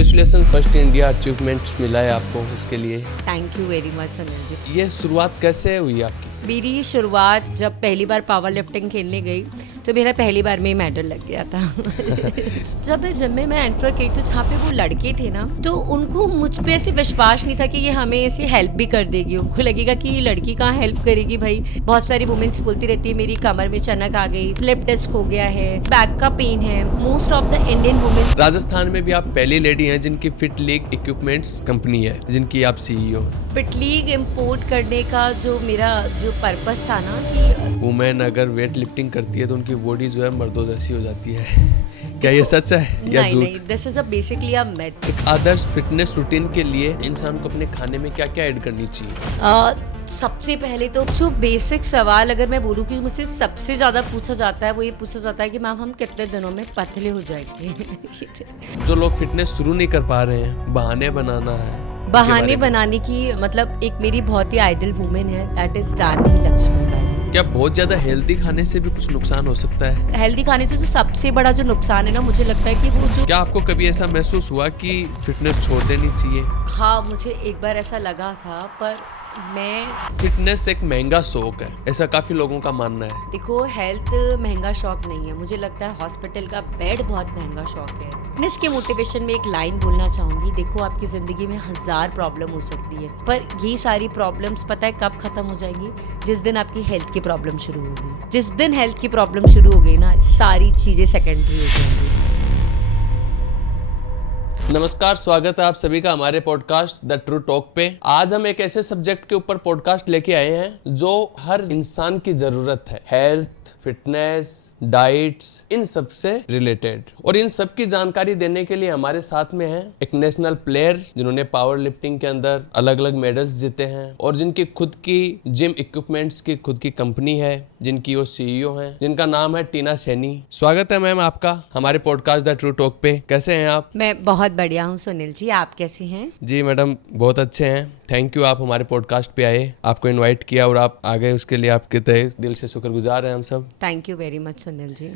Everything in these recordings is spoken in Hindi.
कॉन्ग्रेचुलेसन, फर्स्ट इंडिया अचीवमेंट्स मिला है आपको, उसके लिए thank you very much Sunil ji. ये शुरुआत कैसे हुई आपकी? मेरी शुरुआत जब पहली बार पावर लिफ्टिंग खेलने गई तो मेरा पहली बार में ही मेडल लग गया था। जब मैं जिम में एंटर की तो जहाँ पे वो लड़के थे ना, तो उनको मुझ पे ऐसे विश्वास नहीं था कि ये हमें ऐसे हेल्प भी कर देगी। उनको लगेगा कि ये लड़की कहाँ हेल्प करेगी भाई। बहुत सारी वुमेन्स बोलती रहती है मेरी कमर में चनक आ गई, स्लिप डिस्क हो गया है, बैक का पेन है। Most of the Indian women. Rajasthan में भी आप पहली लेडी हैं जिनकी फिट लीग इक्विपमेंट्स कंपनी है, जिनकी आप सीईओ हैं। फिट लीग इम्पोर्ट करने का जो मेरा पर्पस था ना कि वुमेन अगर वेट लिफ्टिंग करती है तो उनकी बॉडी जो है मर्दों जैसी हो जाती है। क्या ये सच है या झूठ? नहीं, this is basically a myth. एक आदर्श फिटनेस रूटीन के लिए इंसान को अपने खाने में क्या क्या ऐड करनी चाहिए? सबसे पहले तो जो बेसिक सवाल अगर मैं बोलूँ कि मुझसे सबसे ज़्यादा पूछा जाता है वो ये पूछा जाता है कि मैम हम कितने दिनों में पतले हो जाएंगे। जो लोग फिटनेस शुरू नहीं कर पा रहे हैं, बहाने बनाना है, बहाने बनाने की मतलब एक मेरी बहुत ही आइडल वुमेन है, दैट इज रानी लक्ष्मीबाई। क्या बहुत ज्यादा हेल्दी खाने से भी कुछ नुकसान हो सकता है? हेल्दी खाने से जो सबसे बड़ा जो नुकसान है ना, मुझे लगता है कि वो जो क्या आपको कभी ऐसा महसूस हुआ कि फिटनेस छोड़ देनी चाहिए? हाँ, मुझे एक बार ऐसा लगा था, पर मैं फिटनेस एक महंगा शौक है, ऐसा काफी लोगों का मानना है। देखो, हेल्थ महंगा शौक नहीं है। मुझे लगता है हॉस्पिटल का बेड बहुत महंगा शौक है। फिटनेस के मोटिवेशन में एक लाइन बोलना चाहूंगी, देखो आपकी जिंदगी में 1000 प्रॉब्लम हो सकती है, पर ये सारी प्रॉब्लम्स पता है कब खत्म हो जाएंगी? जिस दिन आपकी हेल्थ की प्रॉब्लम शुरू होगी। जिस दिन हेल्थ की प्रॉब्लम शुरू हो गई ना, सारी चीजें सेकेंडरी हो जाएंगी। नमस्कार, स्वागत है आप सभी का हमारे पॉडकास्ट द ट्रू टॉक पे। आज हम एक ऐसे सब्जेक्ट के ऊपर पॉडकास्ट लेके आए हैं जो हर इंसान की जरूरत है, हेल्थ, फिटनेस, डाइट्स, इन सब से रिलेटेड। और इन सब की जानकारी देने के लिए हमारे साथ में है एक नेशनल प्लेयर जिन्होंने पावर लिफ्टिंग के अंदर अलग अलग मेडल्स जीते हैं और जिनकी खुद की जिम इक्विपमेंट्स की खुद की कंपनी है, जिनकी वो सीईओ हैं, जिनका नाम है टीना सैनी। स्वागत है मैम आपका हमारे पॉडकास्ट द ट्रू टॉक पे। कैसे हैं आप? मैं बहुत बढ़िया हूँ सुनील जी, आप कैसे हैं? जी मैडम, बहुत अच्छे हैं। थैंक यू, आप हमारे पॉडकास्ट पे आए, आपको इनवाइट किया और आप आ गए, उसके लिए आपके तहे दिल से शुक्रगुजार हैं हम सब। Thank you very much Sunil ji.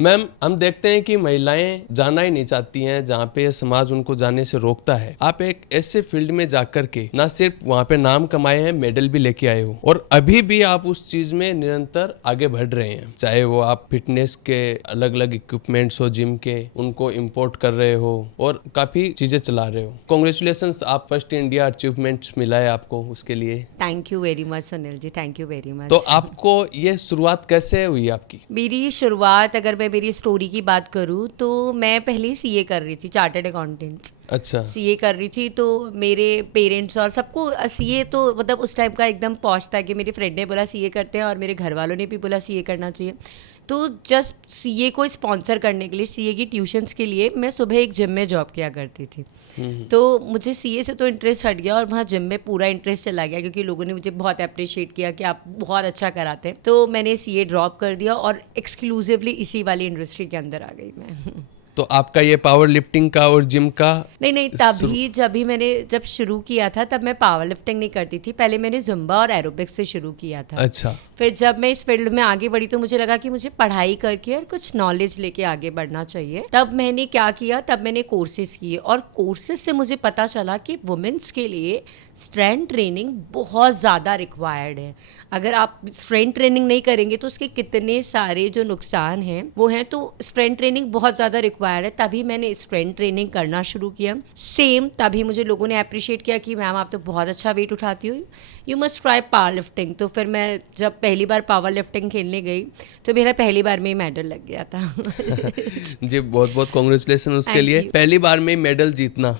Ma'am, हम देखते हैं कि महिलाएं जाना ही नहीं चाहती हैं जहाँ पे समाज उनको जाने से रोकता है। आप एक ऐसे फील्ड में जाकर के ना सिर्फ वहाँ पे नाम कमाए हैं, मेडल भी लेके आए हो और अभी भी आप उस चीज में निरंतर आगे बढ़ रहे हैं। चाहे वो आप फिटनेस के अलग अलग इक्विपमेंट्स हो, जिम के, उनको इम्पोर्ट कर रहे हो और काफी चीजें चला रहे हो। कॉन्ग्रेचुलेसन, आप फर्स्ट इंडिया अचीवमेंट्स मिला है आपको, उसके लिए thank you very much Sunil ji, thank you very much. तो आपको ये शुरुआत कैसे हुई आपकी? मेरी शुरुआत, अगर मैं मेरी स्टोरी की बात करूँ तो मैं पहले सीए कर रही थी, चार्टर्ड अकाउंटेंट। अच्छा। सीए कर रही थी तो मेरे पेरेंट्स और सबको सीए तो मतलब उस टाइम का एकदम पहुंच था कि मेरी फ्रेंड ने बोला सीए करते हैं और मेरे घर वालों ने भी बोला सीए करना चाहिए। तो जस्ट सीए को स्पॉन्सर करने के लिए, सीए की ट्यूशन्स के लिए मैं सुबह एक जिम में जॉब किया करती थी। तो मुझे सीए से तो इंटरेस्ट हट गया और वहाँ जिम में पूरा इंटरेस्ट चला गया क्योंकि लोगों ने मुझे बहुत अप्रिशिएट किया कि आप बहुत अच्छा कराते हैं। तो मैंने सीए ड्रॉप कर दिया और एक्सक्लूसिवली इसी वाली इंडस्ट्री के अंदर आ गई मैं। तो आपका ये पावर लिफ्टिंग का और जिम का नहीं, तभी मैंने जब शुरू किया था तब मैं पावर लिफ्टिंग नहीं करती थी। पहले मैंने जुम्बा और एरोबिक्स से शुरू किया था। अच्छा। फिर जब मैं इस फील्ड में आगे बढ़ी तो मुझे लगा कि मुझे पढ़ाई करके और कुछ नॉलेज लेके आगे बढ़ना चाहिए। तब मैंने क्या किया, तब मैंने कोर्सेज किए और कोर्सेज से मुझे पता चला कि वुमेन्स के लिए स्ट्रेंथ ट्रेनिंग बहुत ज़्यादा रिक्वायर्ड है। अगर आप स्ट्रेंथ ट्रेनिंग नहीं करेंगे तो उसके कितने सारे जो नुकसान हैं वो हैं। तो स्ट्रेंथ ट्रेनिंग बहुत ज़्यादा रिक्वायर्ड है, तभी मैंने स्ट्रेंथ ट्रेनिंग करना शुरू किया। सेम तभी मुझे लोगों ने अप्रिशिएट किया कि मैम आप तो बहुत अच्छा वेट उठाती हो, you must try power lifting. तो फिर मैं जब पहली बार पावर लिफ्टिंग खेलने गई तो मेरा पहली बार में ही मेडल लग गया था। जी, बहुत बहुत कॉन्ग्रेचुलेसन उसके लिए। पहली बार में मेडल जीतना,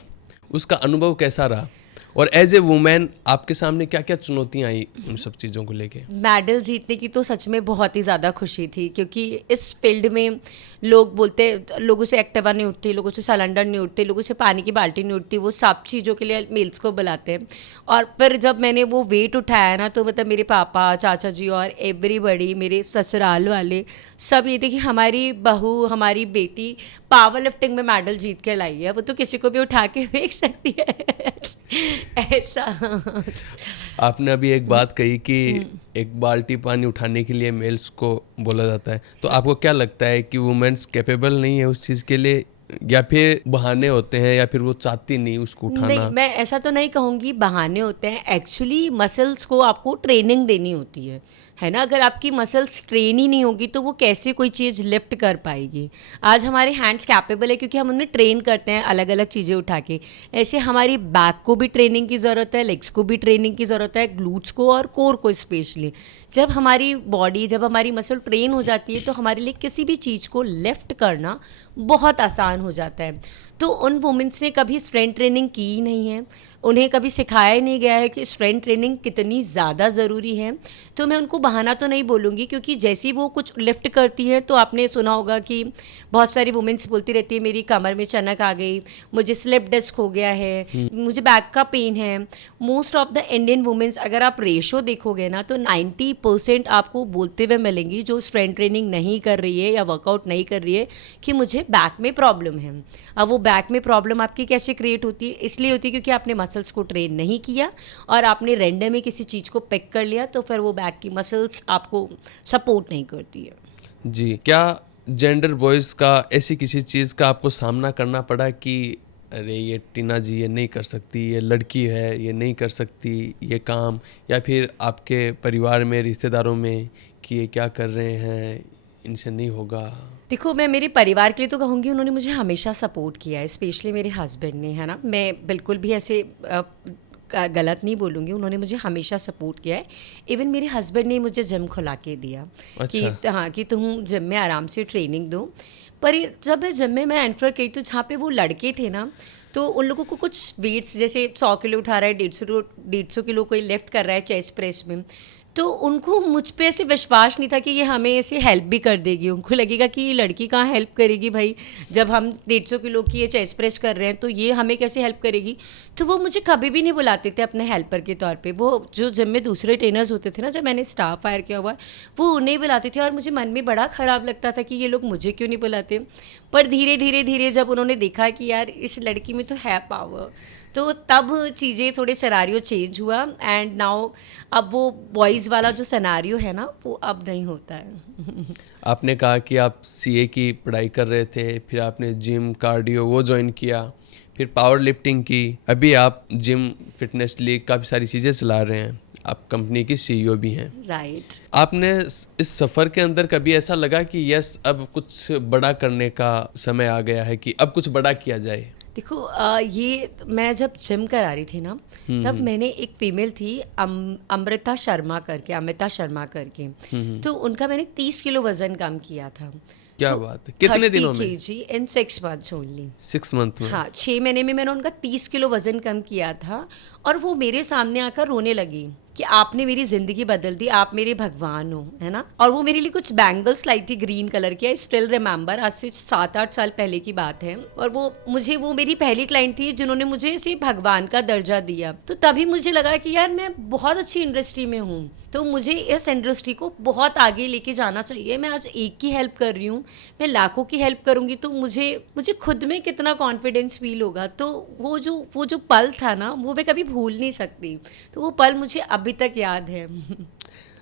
उसका अनुभव कैसा रहा और एज ए वुमेन आपके सामने क्या क्या चुनौतियां आई उन सब चीज़ों को लेके? मेडल जीतने की तो सच में बहुत ही ज़्यादा खुशी थी क्योंकि इस फील्ड में लोग बोलते, लोगों से एक्टिवा नहीं उठती, लोगों से सिलेंडर नहीं उठते, लोगों से पानी की बाल्टी नहीं उठती, वो सब चीज़ों के लिए मेल्स को बुलाते हैं। और फिर जब मैंने वो वेट उठाया ना तो मतलब मेरे पापा, चाचा जी और एवरीबडी, मेरे ससुराल वाले सब ये थे कि हमारी बहू, हमारी बेटी पावर लिफ्टिंग में मेडल जीत के लाई है, वो तो किसी को भी उठा के देख सकती है। ऐसा। आपने अभी एक बात कही कि एक बाल्टी पानी उठाने के लिए मेल्स को बोला जाता है, तो आपको क्या लगता है कि वुमेन्स कैपेबल नहीं है उस चीज़ के लिए या फिर बहाने होते हैं, या फिर वो चाहती नहीं उसको नहीं, उठाना? मैं ऐसा तो नहीं कहूँगी बहाने होते हैं। एक्चुअली मसल्स को आपको ट्रेनिंग देनी होती है ना। अगर आपकी मसल्स ट्रेन ही नहीं होगी तो वो कैसे कोई चीज़ लिफ्ट कर पाएगी। आज हमारे हैंड्स कैपेबल है क्योंकि हम उन्हें ट्रेन करते हैं अलग अलग चीज़ें उठा के। ऐसे हमारी बैक को भी ट्रेनिंग की ज़रूरत है, लेग्स को भी ट्रेनिंग की ज़रूरत है, ग्लूट्स को और कोर को स्पेशली। जब हमारी बॉडी, जब हमारी मसल ट्रेन हो जाती है तो हमारे लिए किसी भी चीज़ को लिफ्ट करना बहुत आसान हो जाता है। तो उन वुमेंस ने कभी स्ट्रेंथ ट्रेनिंग की ही नहीं है, उन्हें कभी सिखाया ही नहीं गया है कि स्ट्रेंथ ट्रेनिंग कितनी ज़्यादा ज़रूरी है। तो मैं उनको बहाना तो नहीं बोलूँगी, क्योंकि जैसे ही वो कुछ लिफ्ट करती है तो आपने सुना होगा कि बहुत सारी वुमेंस बोलती रहती है मेरी कमर में चनक आ गई, मुझे स्लिप डिस्क हो गया है, मुझे बैक का पेन है। Most of the Indian women's, अगर आप रेशो देखोगे ना, तो 90% आपको बोलते हुए मिलेंगी जो स्ट्रेंथ ट्रेनिंग नहीं कर रही है या वर्कआउट नहीं कर रही है कि मुझे बैक में प्रॉब्लम है। अब वो बैक में प्रॉब्लम आपकी कैसे क्रिएट होती है? इसलिए होती है क्योंकि आपने मसल्स को ट्रेन नहीं किया और आपने रैंडम में किसी चीज़ को पिक कर लिया, तो फिर वो बैक की मसल्स आपको सपोर्ट नहीं करती है। जी, क्या जेंडर बॉयज़ का ऐसी किसी चीज़ का आपको सामना करना पड़ा कि अरे ये टीना जी ये नहीं कर सकती, ये लड़की है, ये नहीं कर सकती ये काम, या फिर आपके परिवार में, रिश्तेदारों में कि ये क्या कर रहे हैं, इनसे नहीं होगा? देखो, मैं मेरे परिवार के लिए तो कहूँगी उन्होंने मुझे हमेशा सपोर्ट किया है, स्पेशली मेरे हस्बैंड ने, है ना। मैं बिल्कुल भी ऐसे गलत नहीं बोलूँगी, उन्होंने मुझे हमेशा सपोर्ट किया है। इवन मेरे हस्बैंड ने मुझे जिम खुला के दिया अच्छा। कि हाँ, कि तुम जिम में आराम से ट्रेनिंग दो। पर जब मैं जिम में मैं एंटर की तो जहाँ पे वो लड़के थे ना, तो उन लोगों को कुछ वेट्स जैसे 100 किलो उठा रहा है, 150 किलो कोई लिफ्ट कर रहा है चेस्ट प्रेस में, तो उनको मुझ पे ऐसे विश्वास नहीं था कि ये हमें ऐसे हेल्प भी कर देगी। उनको लगेगा कि ये लड़की कहाँ हेल्प करेगी भाई, जब हम 150 किलो की ये चेस्ट प्रेस कर रहे हैं तो ये हमें कैसे हेल्प करेगी। तो वो मुझे कभी भी नहीं बुलाते थे अपने हेल्पर के तौर पे। वो जो जिम में दूसरे ट्रेनर्स होते थे ना, जब मैंने स्टाफ हायर किया हुआ है, वो उन्हें बुलाते थे और मुझे मन में बड़ा ख़राब लगता था कि ये लोग मुझे क्यों नहीं बुलाते। पर धीरे धीरे धीरे जब उन्होंने देखा कि यार इस लड़की में तो है पावर, तो तब चीज़ें थोड़े सिनेरियो चेंज हुआ। एंड नाउ अब वो बॉयज़ वाला जो सिनेरियो है ना, वो अब नहीं होता है। आपने कहा कि आप सीए की पढ़ाई कर रहे थे, फिर आपने जिम, कार्डियो वो ज्वाइन किया, फिर पावर लिफ्टिंग की, अभी आप जिम, फिटनेस लीग, काफ़ी सारी चीज़ें चला रहे हैं, आप कंपनी की सीईओ भी हैं। राइट। आपने इस सफ़र के अंदर कभी ऐसा लगा कि यस अब कुछ बड़ा करने का समय आ गया है, कि अब कुछ बड़ा किया जाए? देखो, ये मैं जब जिम करा रही थी ना, तब मैंने एक फीमेल थी अमृता शर्मा करके, तो उनका मैंने 30 किलो वजन कम किया था। क्या तो बात है, कितने दिनों में? 30 kg इन 6 months ओनली। 6 मंथ में? हाँ, 6 महीने में मैंने उनका 30 किलो वजन कम किया था। और वो मेरे सामने आकर रोने लगी कि आपने मेरी ज़िंदगी बदल दी, आप मेरे भगवान हो, है ना। और वो मेरे लिए कुछ बैंगल्स लाई थी ग्रीन कलर की, आई स्टिल रिमेंबर, आज से 7-8 साल पहले की बात है। और वो मेरी पहली क्लाइंट थी जिन्होंने मुझे इसे भगवान का दर्जा दिया। तो तभी मुझे लगा कि यार मैं बहुत अच्छी इंडस्ट्री में हूँ, तो मुझे इस इंडस्ट्री को बहुत आगे लेके जाना चाहिए। मैं आज एक की हेल्प कर रही हूँ, मैं लाखों की हेल्प करूँगी तो मुझे खुद में कितना कॉन्फिडेंस फील होगा। तो वो जो पल था ना, वो मैं कभी भूल नहीं सकती। तो वो पल मुझे अभी तक याद है।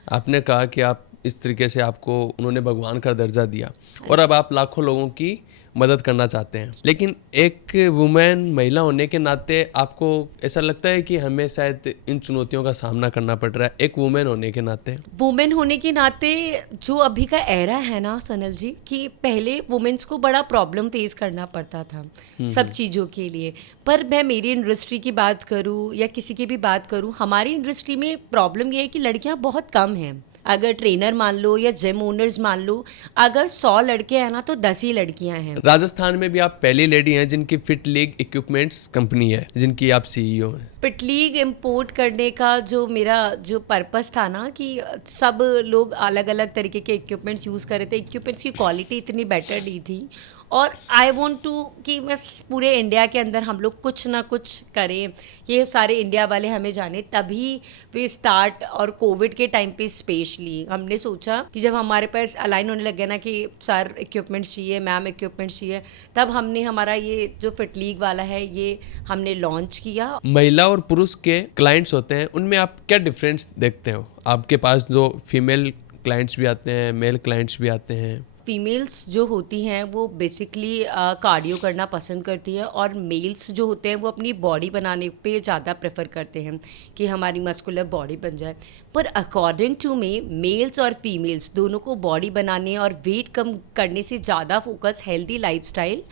आपने कहा कि आप इस तरीके से, आपको उन्होंने भगवान का दर्जा दिया और अब आप लाखों लोगों की मदद करना चाहते हैं, लेकिन एक वुमेन, महिला होने के नाते आपको ऐसा लगता है कि हमें शायद इन चुनौतियों का सामना करना पड़ रहा है, एक वुमेन होने के नाते? वुमेन होने के नाते जो अभी का एरा है ना सोनल जी, कि पहले वुमेन्स को बड़ा प्रॉब्लम फेस करना पड़ता था सब चीज़ों के लिए। पर मैं मेरी इंडस्ट्री की बात करूँ या किसी की भी बात करूँ, हमारी इंडस्ट्री में प्रॉब्लम ये है कि लड़कियाँ बहुत कम हैं। अगर ट्रेनर मान लो या जिम ओनर्स मान लो, अगर 100 लड़के हैं ना तो 10 ही लड़कियां हैं। राजस्थान में भी आप पहली लेडी हैं जिनकी फिट लीग इक्विपमेंट्स कंपनी है, जिनकी आप सीईओ हैं। फिट लीग इम्पोर्ट करने का जो मेरा जो पर्पस था ना, कि सब लोग अलग अलग तरीके के इक्विपमेंट्स यूज़ कर रहे थे, इक्विपमेंट्स की क्वालिटी इतनी बेटर नहीं थी। और आई वॉन्ट टू कि मैं पूरे इंडिया के अंदर हम लोग कुछ ना कुछ करें, ये सारे इंडिया वाले हमें जाने, तभी वे स्टार्ट। और कोविड के टाइम पे स्पेशली हमने सोचा कि जब हमारे पास अलाइन होने लग गया ना कि सर इक्विपमेंट्स चाहिए, मैम इक्विपमेंट्स चाहिए, तब हमने हमारा ये जो फिट लीग वाला है ये हमने लॉन्च किया। महिला और पुरुष के क्लाइंट्स होते हैं, उनमें आप क्या डिफरेंस देखते हो? आपके पास जो फीमेल क्लाइंट्स भी आते हैं, मेल क्लाइंट्स भी आते हैं, फीमेल्स जो होती हैं वो बेसिकली कार्डियो करना पसंद करती है, और मेल्स जो होते हैं वो अपनी बॉडी बनाने पे ज़्यादा प्रेफर करते हैं कि हमारी मस्कुलर बॉडी बन जाए। पर अकॉर्डिंग टू मी, मेल्स और फीमेल्स दोनों को बॉडी बनाने और वेट कम करने से ज़्यादा फोकस हेल्दी लाइफस्टाइल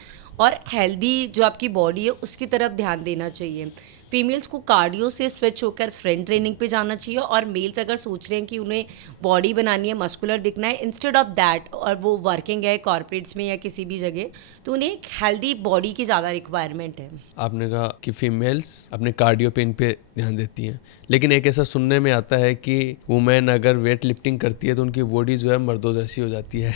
और हेल्दी जो आपकी बॉडी है उसकी तरफ ध्यान देना चाहिए। फीमेल्स को कार्डियो से स्विच होकर स्ट्रेंथ ट्रेनिंग पे जाना चाहिए, और मेल्स अगर सोच रहे हैं कि उन्हें बॉडी बनानी है, मस्कुलर दिखना है, इंस्टेड ऑफ दैट, और वो वर्किंग है कॉर्पोरेट्स में या किसी भी जगह, तो उन्हें एक हेल्दी बॉडी की ज़्यादा रिक्वायरमेंट है। आपने कहा कि फीमेल्स अपने कार्डियो पेन पे ध्यान देती हैं, लेकिन एक ऐसा सुनने में आता है कि वुमेन अगर वेट लिफ्टिंग करती है तो उनकी बॉडी जो है मर्दों जैसी हो जाती है।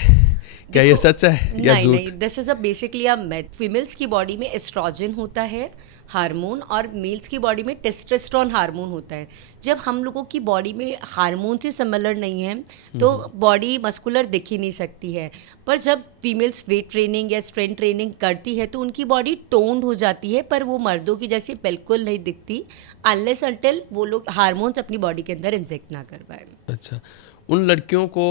क्या ये सच है या झूठ? नहीं, this is a basically a myth. Females की बॉडी में एस्ट्रोजन होता है हार्मोन, और मेल्स की बॉडी में टेस्टोस्टेरोन हार्मोन होता है। जब हम लोगों की बॉडी में हार्मोन से सिमिलर नहीं है तो बॉडी मस्कुलर दिख ही नहीं सकती है। पर जब फीमेल्स वेट ट्रेनिंग या स्ट्रेंथ ट्रेनिंग करती है तो उनकी बॉडी टोन्ड हो जाती है, पर वो मर्दों की जैसी बिल्कुल नहीं दिखती अनलेस अनटिल वो लोग हार्मोन्स अपनी बॉडी के अंदर इंजेक्ट ना कर पाए। अच्छा, उन लड़कियों को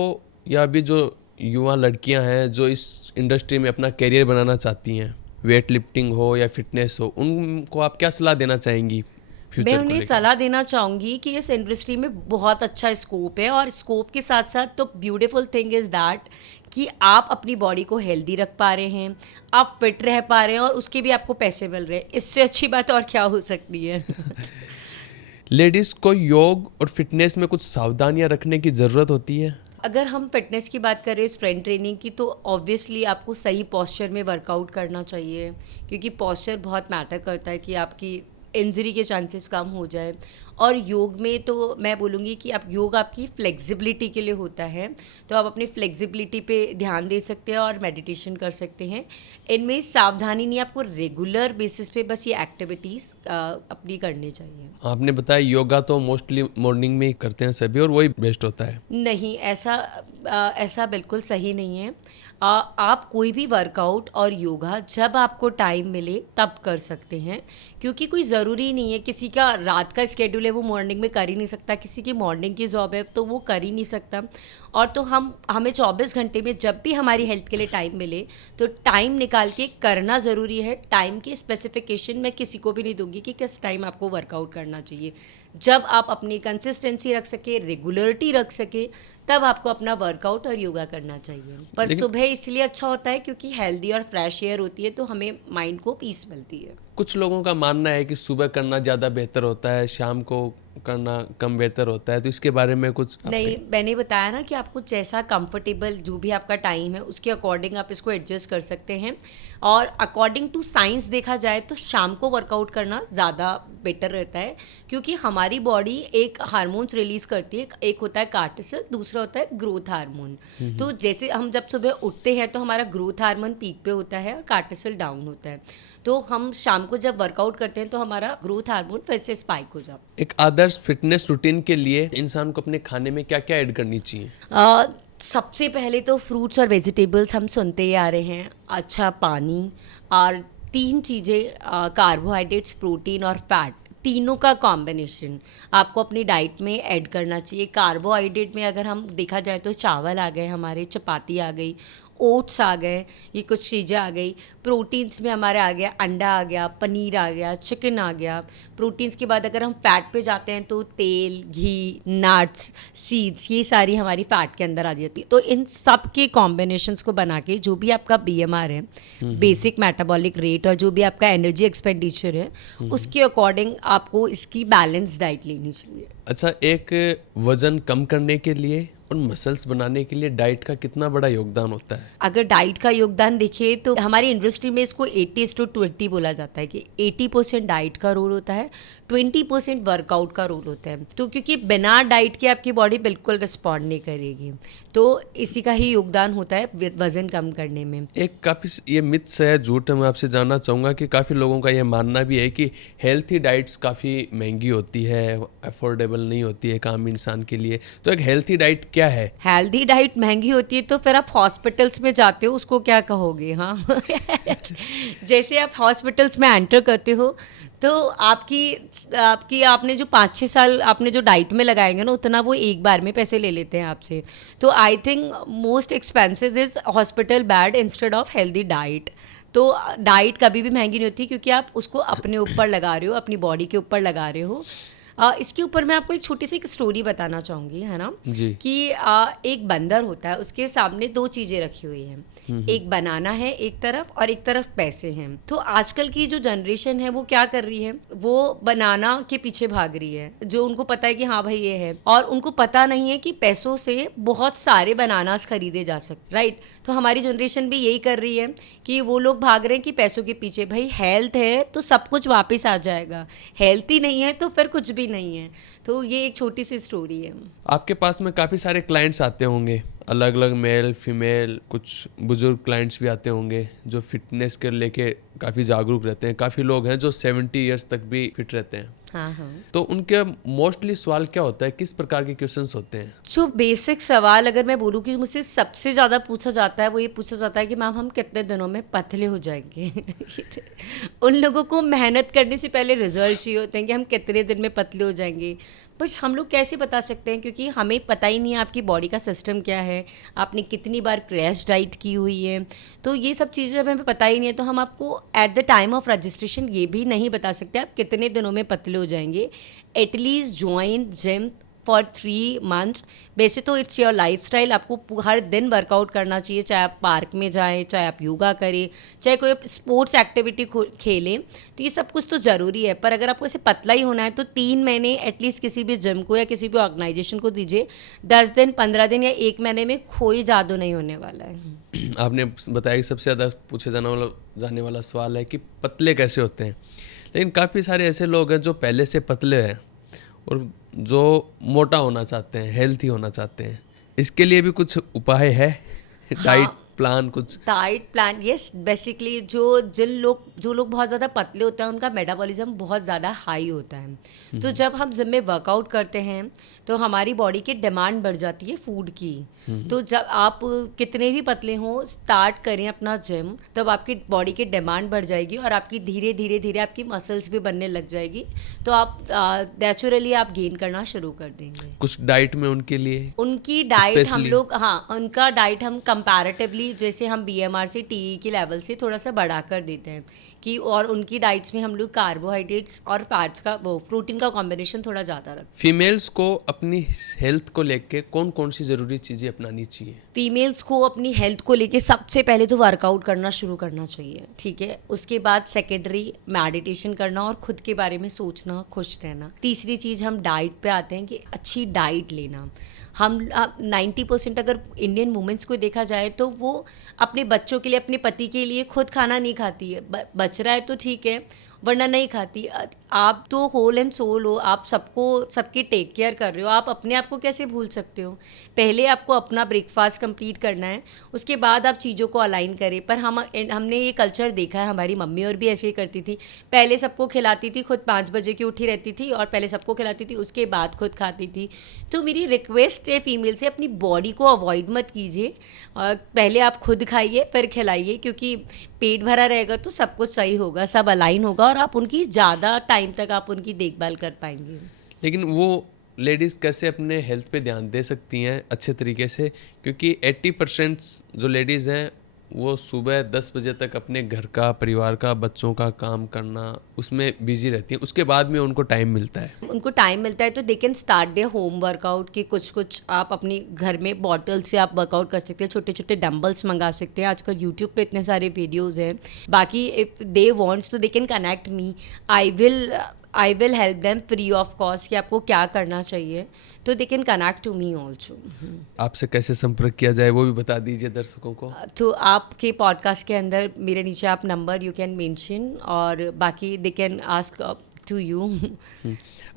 या अभी जो युवा लड़कियां हैं जो इस इंडस्ट्री में अपना करियर बनाना चाहती हैं, वेट लिफ्टिंग हो या फिटनेस हो, उनको आप क्या सलाह देना चाहेंगी मैं फ्यूचर को उन्हें लेकर? सलाह देना चाहूँगी कि इस इंडस्ट्री में बहुत अच्छा स्कोप है, और स्कोप के साथ साथ तो ब्यूटीफुल थिंग इज़ दैट कि आप अपनी बॉडी को हेल्दी रख पा रहे हैं, आप फिट रह पा रहे हैं, और उसके भी आपको पैसे मिल रहे हैं। इससे अच्छी बात और क्या हो सकती है। लेडीज को योग और फिटनेस में कुछ सावधानियां रखने की ज़रूरत होती है? अगर हम फिटनेस की बात करें, स्ट्रेंथ ट्रेनिंग की, तो ऑब्वियसली आपको सही पोस्चर में वर्कआउट करना चाहिए, क्योंकि पोस्चर बहुत मैटर करता है कि आपकी इंजरी के चांसेस कम हो जाए। और योग में तो मैं बोलूँगी कि आप योग आपकी फ्लेक्सिबिलिटी के लिए होता है, तो आप अपनी फ्लेक्सिबिलिटी पे ध्यान दे सकते हैं और मेडिटेशन कर सकते हैं। इनमें सावधानी नहीं, आपको रेगुलर बेसिस पे बस ये एक्टिविटीज़ अपनी करनी चाहिए। आपने बताया योगा तो मोस्टली मॉर्निंग में ही करते हैं सभी और वही बेस्ट होता है। नहीं, ऐसा बिल्कुल सही नहीं है। आप कोई भी वर्कआउट और योगा जब आपको टाइम मिले तब कर सकते हैं, क्योंकि कोई ज़रूरी नहीं है, किसी का रात का स्केड्यूल है वो मॉर्निंग में कर ही नहीं सकता, किसी की मॉर्निंग की जॉब है तो वो कर ही नहीं सकता। और तो हमें 24 घंटे में जब भी हमारी हेल्थ के लिए टाइम मिले तो टाइम निकाल के करना ज़रूरी है। टाइम की स्पेसिफिकेशन मैं किसी को भी नहीं दूंगी कि किस टाइम आपको वर्कआउट करना चाहिए। जब आप अपनी कंसिस्टेंसी रख सके, रेगुलरिटी रख सके, तब आपको अपना वर्कआउट और योगा करना चाहिए। पर सुबह इसलिए अच्छा होता है क्योंकि हेल्दी और फ्रेश एयर होती है, तो हमें माइंड को पीस मिलती है। कुछ लोगों का मानना है कि सुबह करना ज़्यादा बेहतर होता है, शाम को करना कम बेहतर होता है, तो इसके बारे में कुछ नहीं, मैंने बताया ना कि आपको जैसा कंफर्टेबल, जो भी आपका टाइम है उसके अकॉर्डिंग आप इसको एडजस्ट कर सकते हैं। और अकॉर्डिंग टू साइंस देखा जाए तो शाम को वर्कआउट करना ज़्यादा बेटर रहता है, क्योंकि हमारी बॉडी एक हार्मोन्स रिलीज करती है। एक होता है कार्टिसोल, दूसरा होता है ग्रोथ हार्मोन। तो जैसे हम जब सुबह उठते हैं तो हमारा ग्रोथ हार्मोन पीक पे होता है और कार्टिसोल डाउन होता है, तो हम शाम को जब वर्कआउट करते हैं तो हमारा ग्रोथ हार्मोन फिर से स्पाइक हो जाता है। एक आदर्श फिटनेस रूटीन के लिए इंसान को अपने खाने में क्या क्या ऐड करनी चाहिए? सबसे पहले तो फ्रूट्स और वेजिटेबल्स हम सुनते ही आ रहे हैं, अच्छा पानी, और 3 चीज़ें, कार्बोहाइड्रेट्स, प्रोटीन और फैट, तीनों का कॉम्बिनेशन आपको अपनी डाइट में ऐड करना चाहिए। कार्बोहाइड्रेट में अगर हम देखा जाए तो चावल आ गए हमारे, चपाती आ गई, ओट्स आ गए, ये कुछ चीज़ें आ गई। प्रोटीन्स में हमारे आ गया अंडा आ गया, पनीर आ गया, चिकन आ गया। प्रोटीन्स के बाद अगर हम फैट पे जाते हैं तो तेल, घी, नट्स, सीड्स, ये सारी हमारी फैट के अंदर आ जाती है। तो इन सब के कॉम्बिनेशंस को बना के जो भी आपका BMR है, बेसिक मेटाबॉलिक रेट, और जो भी आपका एनर्जी एक्सपेंडिचर है, उसके अकॉर्डिंग आपको इसकी बैलेंस डाइट लेनी चाहिए। अच्छा, एक वजन कम करने के लिए और मसल्स बनाने के लिए डाइट का कितना बड़ा योगदान होता है? अगर डाइट का योगदान देखिए तो हमारी इंडस्ट्री में इसको 80:20 बोला जाता है, कि 80% डाइट का रोल होता है, 20% वर्कआउट का रोल होता है। तो क्योंकि बिना डाइट के आपकी बॉडी बिल्कुल रिस्पॉन्ड नहीं करेगी, तो इसी का ही योगदान होता है वजन कम करने में। एक काफ़ी ये मिथ्स है, झूठ है, मैं आपसे जानना चाहूँगा कि काफ़ी लोगों का ये मानना भी है कि हेल्थी डाइट्स काफ़ी महंगी होती है, अफोर्डेबल नहीं होती है एक आम इंसान के लिए। तो एक हेल्थी डाइट क्या है? हेल्दी डाइट महंगी होती है तो फिर आप हॉस्पिटल्स में जाते हो, उसको क्या कहोगे? हाँ जैसे आप हॉस्पिटल्स में एंटर करते हो तो आपकी आपने जो 5-6 साल आपने जो डाइट में लगाएंगे ना, उतना वो एक बार में पैसे ले लेते हैं आपसे। तो I think most expensive is hospital bed instead of healthy diet. तो डाइट कभी भी महंगी नहीं होती, क्योंकि आप उसको अपने ऊपर लगा रहे हो, अपनी बॉडी के ऊपर लगा रहे हो। इसके ऊपर मैं आपको एक छोटी सी एक स्टोरी बताना चाहूँगी, है ना जी। कि एक बंदर होता है, उसके सामने 2 चीज़ें रखी हुई हैं, एक बनाना है एक तरफ और एक तरफ पैसे हैं। तो आजकल की जो जनरेशन है वो क्या कर रही है, वो बनाना के पीछे भाग रही है, जो उनको पता है कि हाँ भाई ये है, और उनको पता नहीं है कि पैसों से बहुत सारे बनानास खरीदे जा सकते, राइट। तो हमारी जनरेशन भी यही कर रही है कि वो लोग भाग रहे हैं कि पैसों के पीछे। भाई हेल्थ है तो सब कुछ वापस आ जाएगा, हेल्थ ही नहीं है तो फिर कुछ भी नहीं है। तो ये एक छोटी सी स्टोरी है। आपके पास में काफ़ी सारे क्लाइंट्स आते होंगे, अलग अलग मेल फीमेल, कुछ बुजुर्ग क्लाइंट्स भी आते होंगे जो फिटनेस के लेके काफ़ी जागरूक रहते हैं। काफ़ी लोग हैं जो 70 ईयर्स तक भी फिट रहते हैं। हाँ हाँ। तो उनके मोस्टली सवाल क्या होता है, किस प्रकार के क्वेश्चंस होते हैं? जो बेसिक सवाल अगर मैं बोलूँ कि मुझसे सबसे ज़्यादा पूछा जाता है, वो ये पूछा जाता है कि मैम हम कितने दिनों में पतले हो जाएंगे उन लोगों को मेहनत करने से पहले रिजल्ट चाहिए होते हैं कि हम कितने दिन में पतले हो जाएंगे। बट हम लोग कैसे बता सकते हैं, क्योंकि हमें पता ही नहीं है आपकी बॉडी का सिस्टम क्या है, आपने कितनी बार क्रैश डाइट की हुई है। तो ये सब चीज़ें हमें पता ही नहीं है, तो हम आपको at the time of registration ये भी नहीं बता सकते आप कितने दिनों में पतले हो जाएंगे। At least join gym for 3 months. वैसे तो इट्स योर लाइफस्टाइल, आपको हर दिन वर्कआउट करना चाहिए, चाहे आप पार्क में जाएं, चाहे आप योगा करें, चाहे कोई स्पोर्ट्स एक्टिविटी खेलें, तो ये सब कुछ तो ज़रूरी है। पर अगर आपको ऐसे पतला ही होना है तो 3 महीने एटलीस्ट किसी भी जिम को या किसी भी ऑर्गेनाइजेशन को दीजिए। 10 दिन, 15 दिन या 1 महीने में कोई जादू नहीं होने वाला है। आपने बताया कि सबसे ज़्यादा पूछे जाने वाला सवाल है कि पतले कैसे होते हैं, लेकिन काफ़ी सारे ऐसे लोग हैं जो पहले से पतले हैं और जो मोटा होना चाहते हैं, हेल्थी होना चाहते हैं। इसके लिए भी कुछ उपाय है? डाइट प्लान कुछ? Diet plan, yes. बेसिकली जो लोग बहुत ज़्यादा पतले होते हैं उनका मेटाबॉलिज्म बहुत ज़्यादा हाई होता है। तो जब हम जिम में वर्कआउट करते हैं तो हमारी बॉडी की डिमांड बढ़ जाती है फूड की। तो जब आप कितने भी पतले हों, स्टार्ट करें अपना जिम, तब आपकी बॉडी की डिमांड बढ़ जाएगी और आपकी धीरे धीरे धीरे आपकी मसल्स भी बनने लग जाएगी। तो आप नेचुरली आप गेन करना शुरू कर देंगे। कुछ डाइट में उनके लिए? उनकी डाइट हम Especially? लोग, हाँ, उनका डाइट हम कंपैरेटिवली जैसे हम BMR से TE के लेवल से थोड़ा सा बढ़ा कर देते हैं कि, और उनकी डाइट्स में हम लोग कार्बोहाइड्रेट्स और फैट्स का, वो प्रोटीन का कॉम्बिनेशन थोड़ा ज़्यादा रखते हैं। फीमेल्स को अपनी हेल्थ को लेके कौन कौन सी ज़रूरी चीज़ें अपनानी चाहिए? फीमेल्स को अपनी हेल्थ को लेके सबसे पहले तो वर्कआउट करना शुरू करना चाहिए, ठीक है। उसके बाद सेकेंडरी मेडिटेशन करना और खुद के बारे में सोचना, खुश रहना। तीसरी चीज़ हम डाइट पे आते हैं कि अच्छी डाइट लेना। हम 90% अगर इंडियन वुमेंस को देखा जाए तो वो अपने बच्चों के लिए, अपने पति के लिए खुद खाना नहीं खाती है। बच रहा है तो ठीक है, वरना नहीं खाती। आप तो होल एंड सोल हो, आप सबकी टेक केयर कर रहे हो, आप अपने आप को कैसे भूल सकते हो? पहले आपको अपना ब्रेकफास्ट कंप्लीट करना है, उसके बाद आप चीज़ों को अलाइन करें। पर हमने ये कल्चर देखा है, हमारी मम्मी और भी ऐसे ही करती थी। पहले सबको खिलाती थी, खुद 5 बजे की उठी रहती थी और पहले सबको खिलाती थी, उसके बाद खुद खाती थी। तो मेरी रिक्वेस्ट है फीमेल से, अपनी बॉडी को अवॉइड मत कीजिए, पहले आप खुद खाइए फिर खिलाइए, क्योंकि पेट भरा रहेगा तो सब कुछ सही होगा, सब अलाइन होगा और आप उनकी ज़्यादा टाइम तक आप उनकी देखभाल कर पाएंगे। लेकिन वो लेडीज़ कैसे अपने हेल्थ पे ध्यान दे सकती हैं अच्छे तरीके से? क्योंकि 80% जो लेडीज़ हैं वो सुबह 10 बजे तक अपने घर का, परिवार का, बच्चों का काम करना, उसमें बिजी रहती हैं। उसके बाद में उनको टाइम मिलता है तो they can start their home workout की कुछ आप अपनी घर में बॉटल से आप वर्कआउट कर सकते हैं, छोटे छोटे डंबल्स मंगा सकते हैं। आजकल यूट्यूब पे इतने सारे वीडियोज़ हैं। बाकी इफ़ दे वांट्स तो they can connect me, I will help them free of cost कि आपको क्या करना चाहिए, तो they can connect to me also. आपसे कैसे संपर्क किया जाए वो भी बता दीजिए दर्शकों को। तो आपके पॉडकास्ट के अंदर मेरे नीचे आप नंबर यू कैन मेंशन, और बाकी they can ask to you.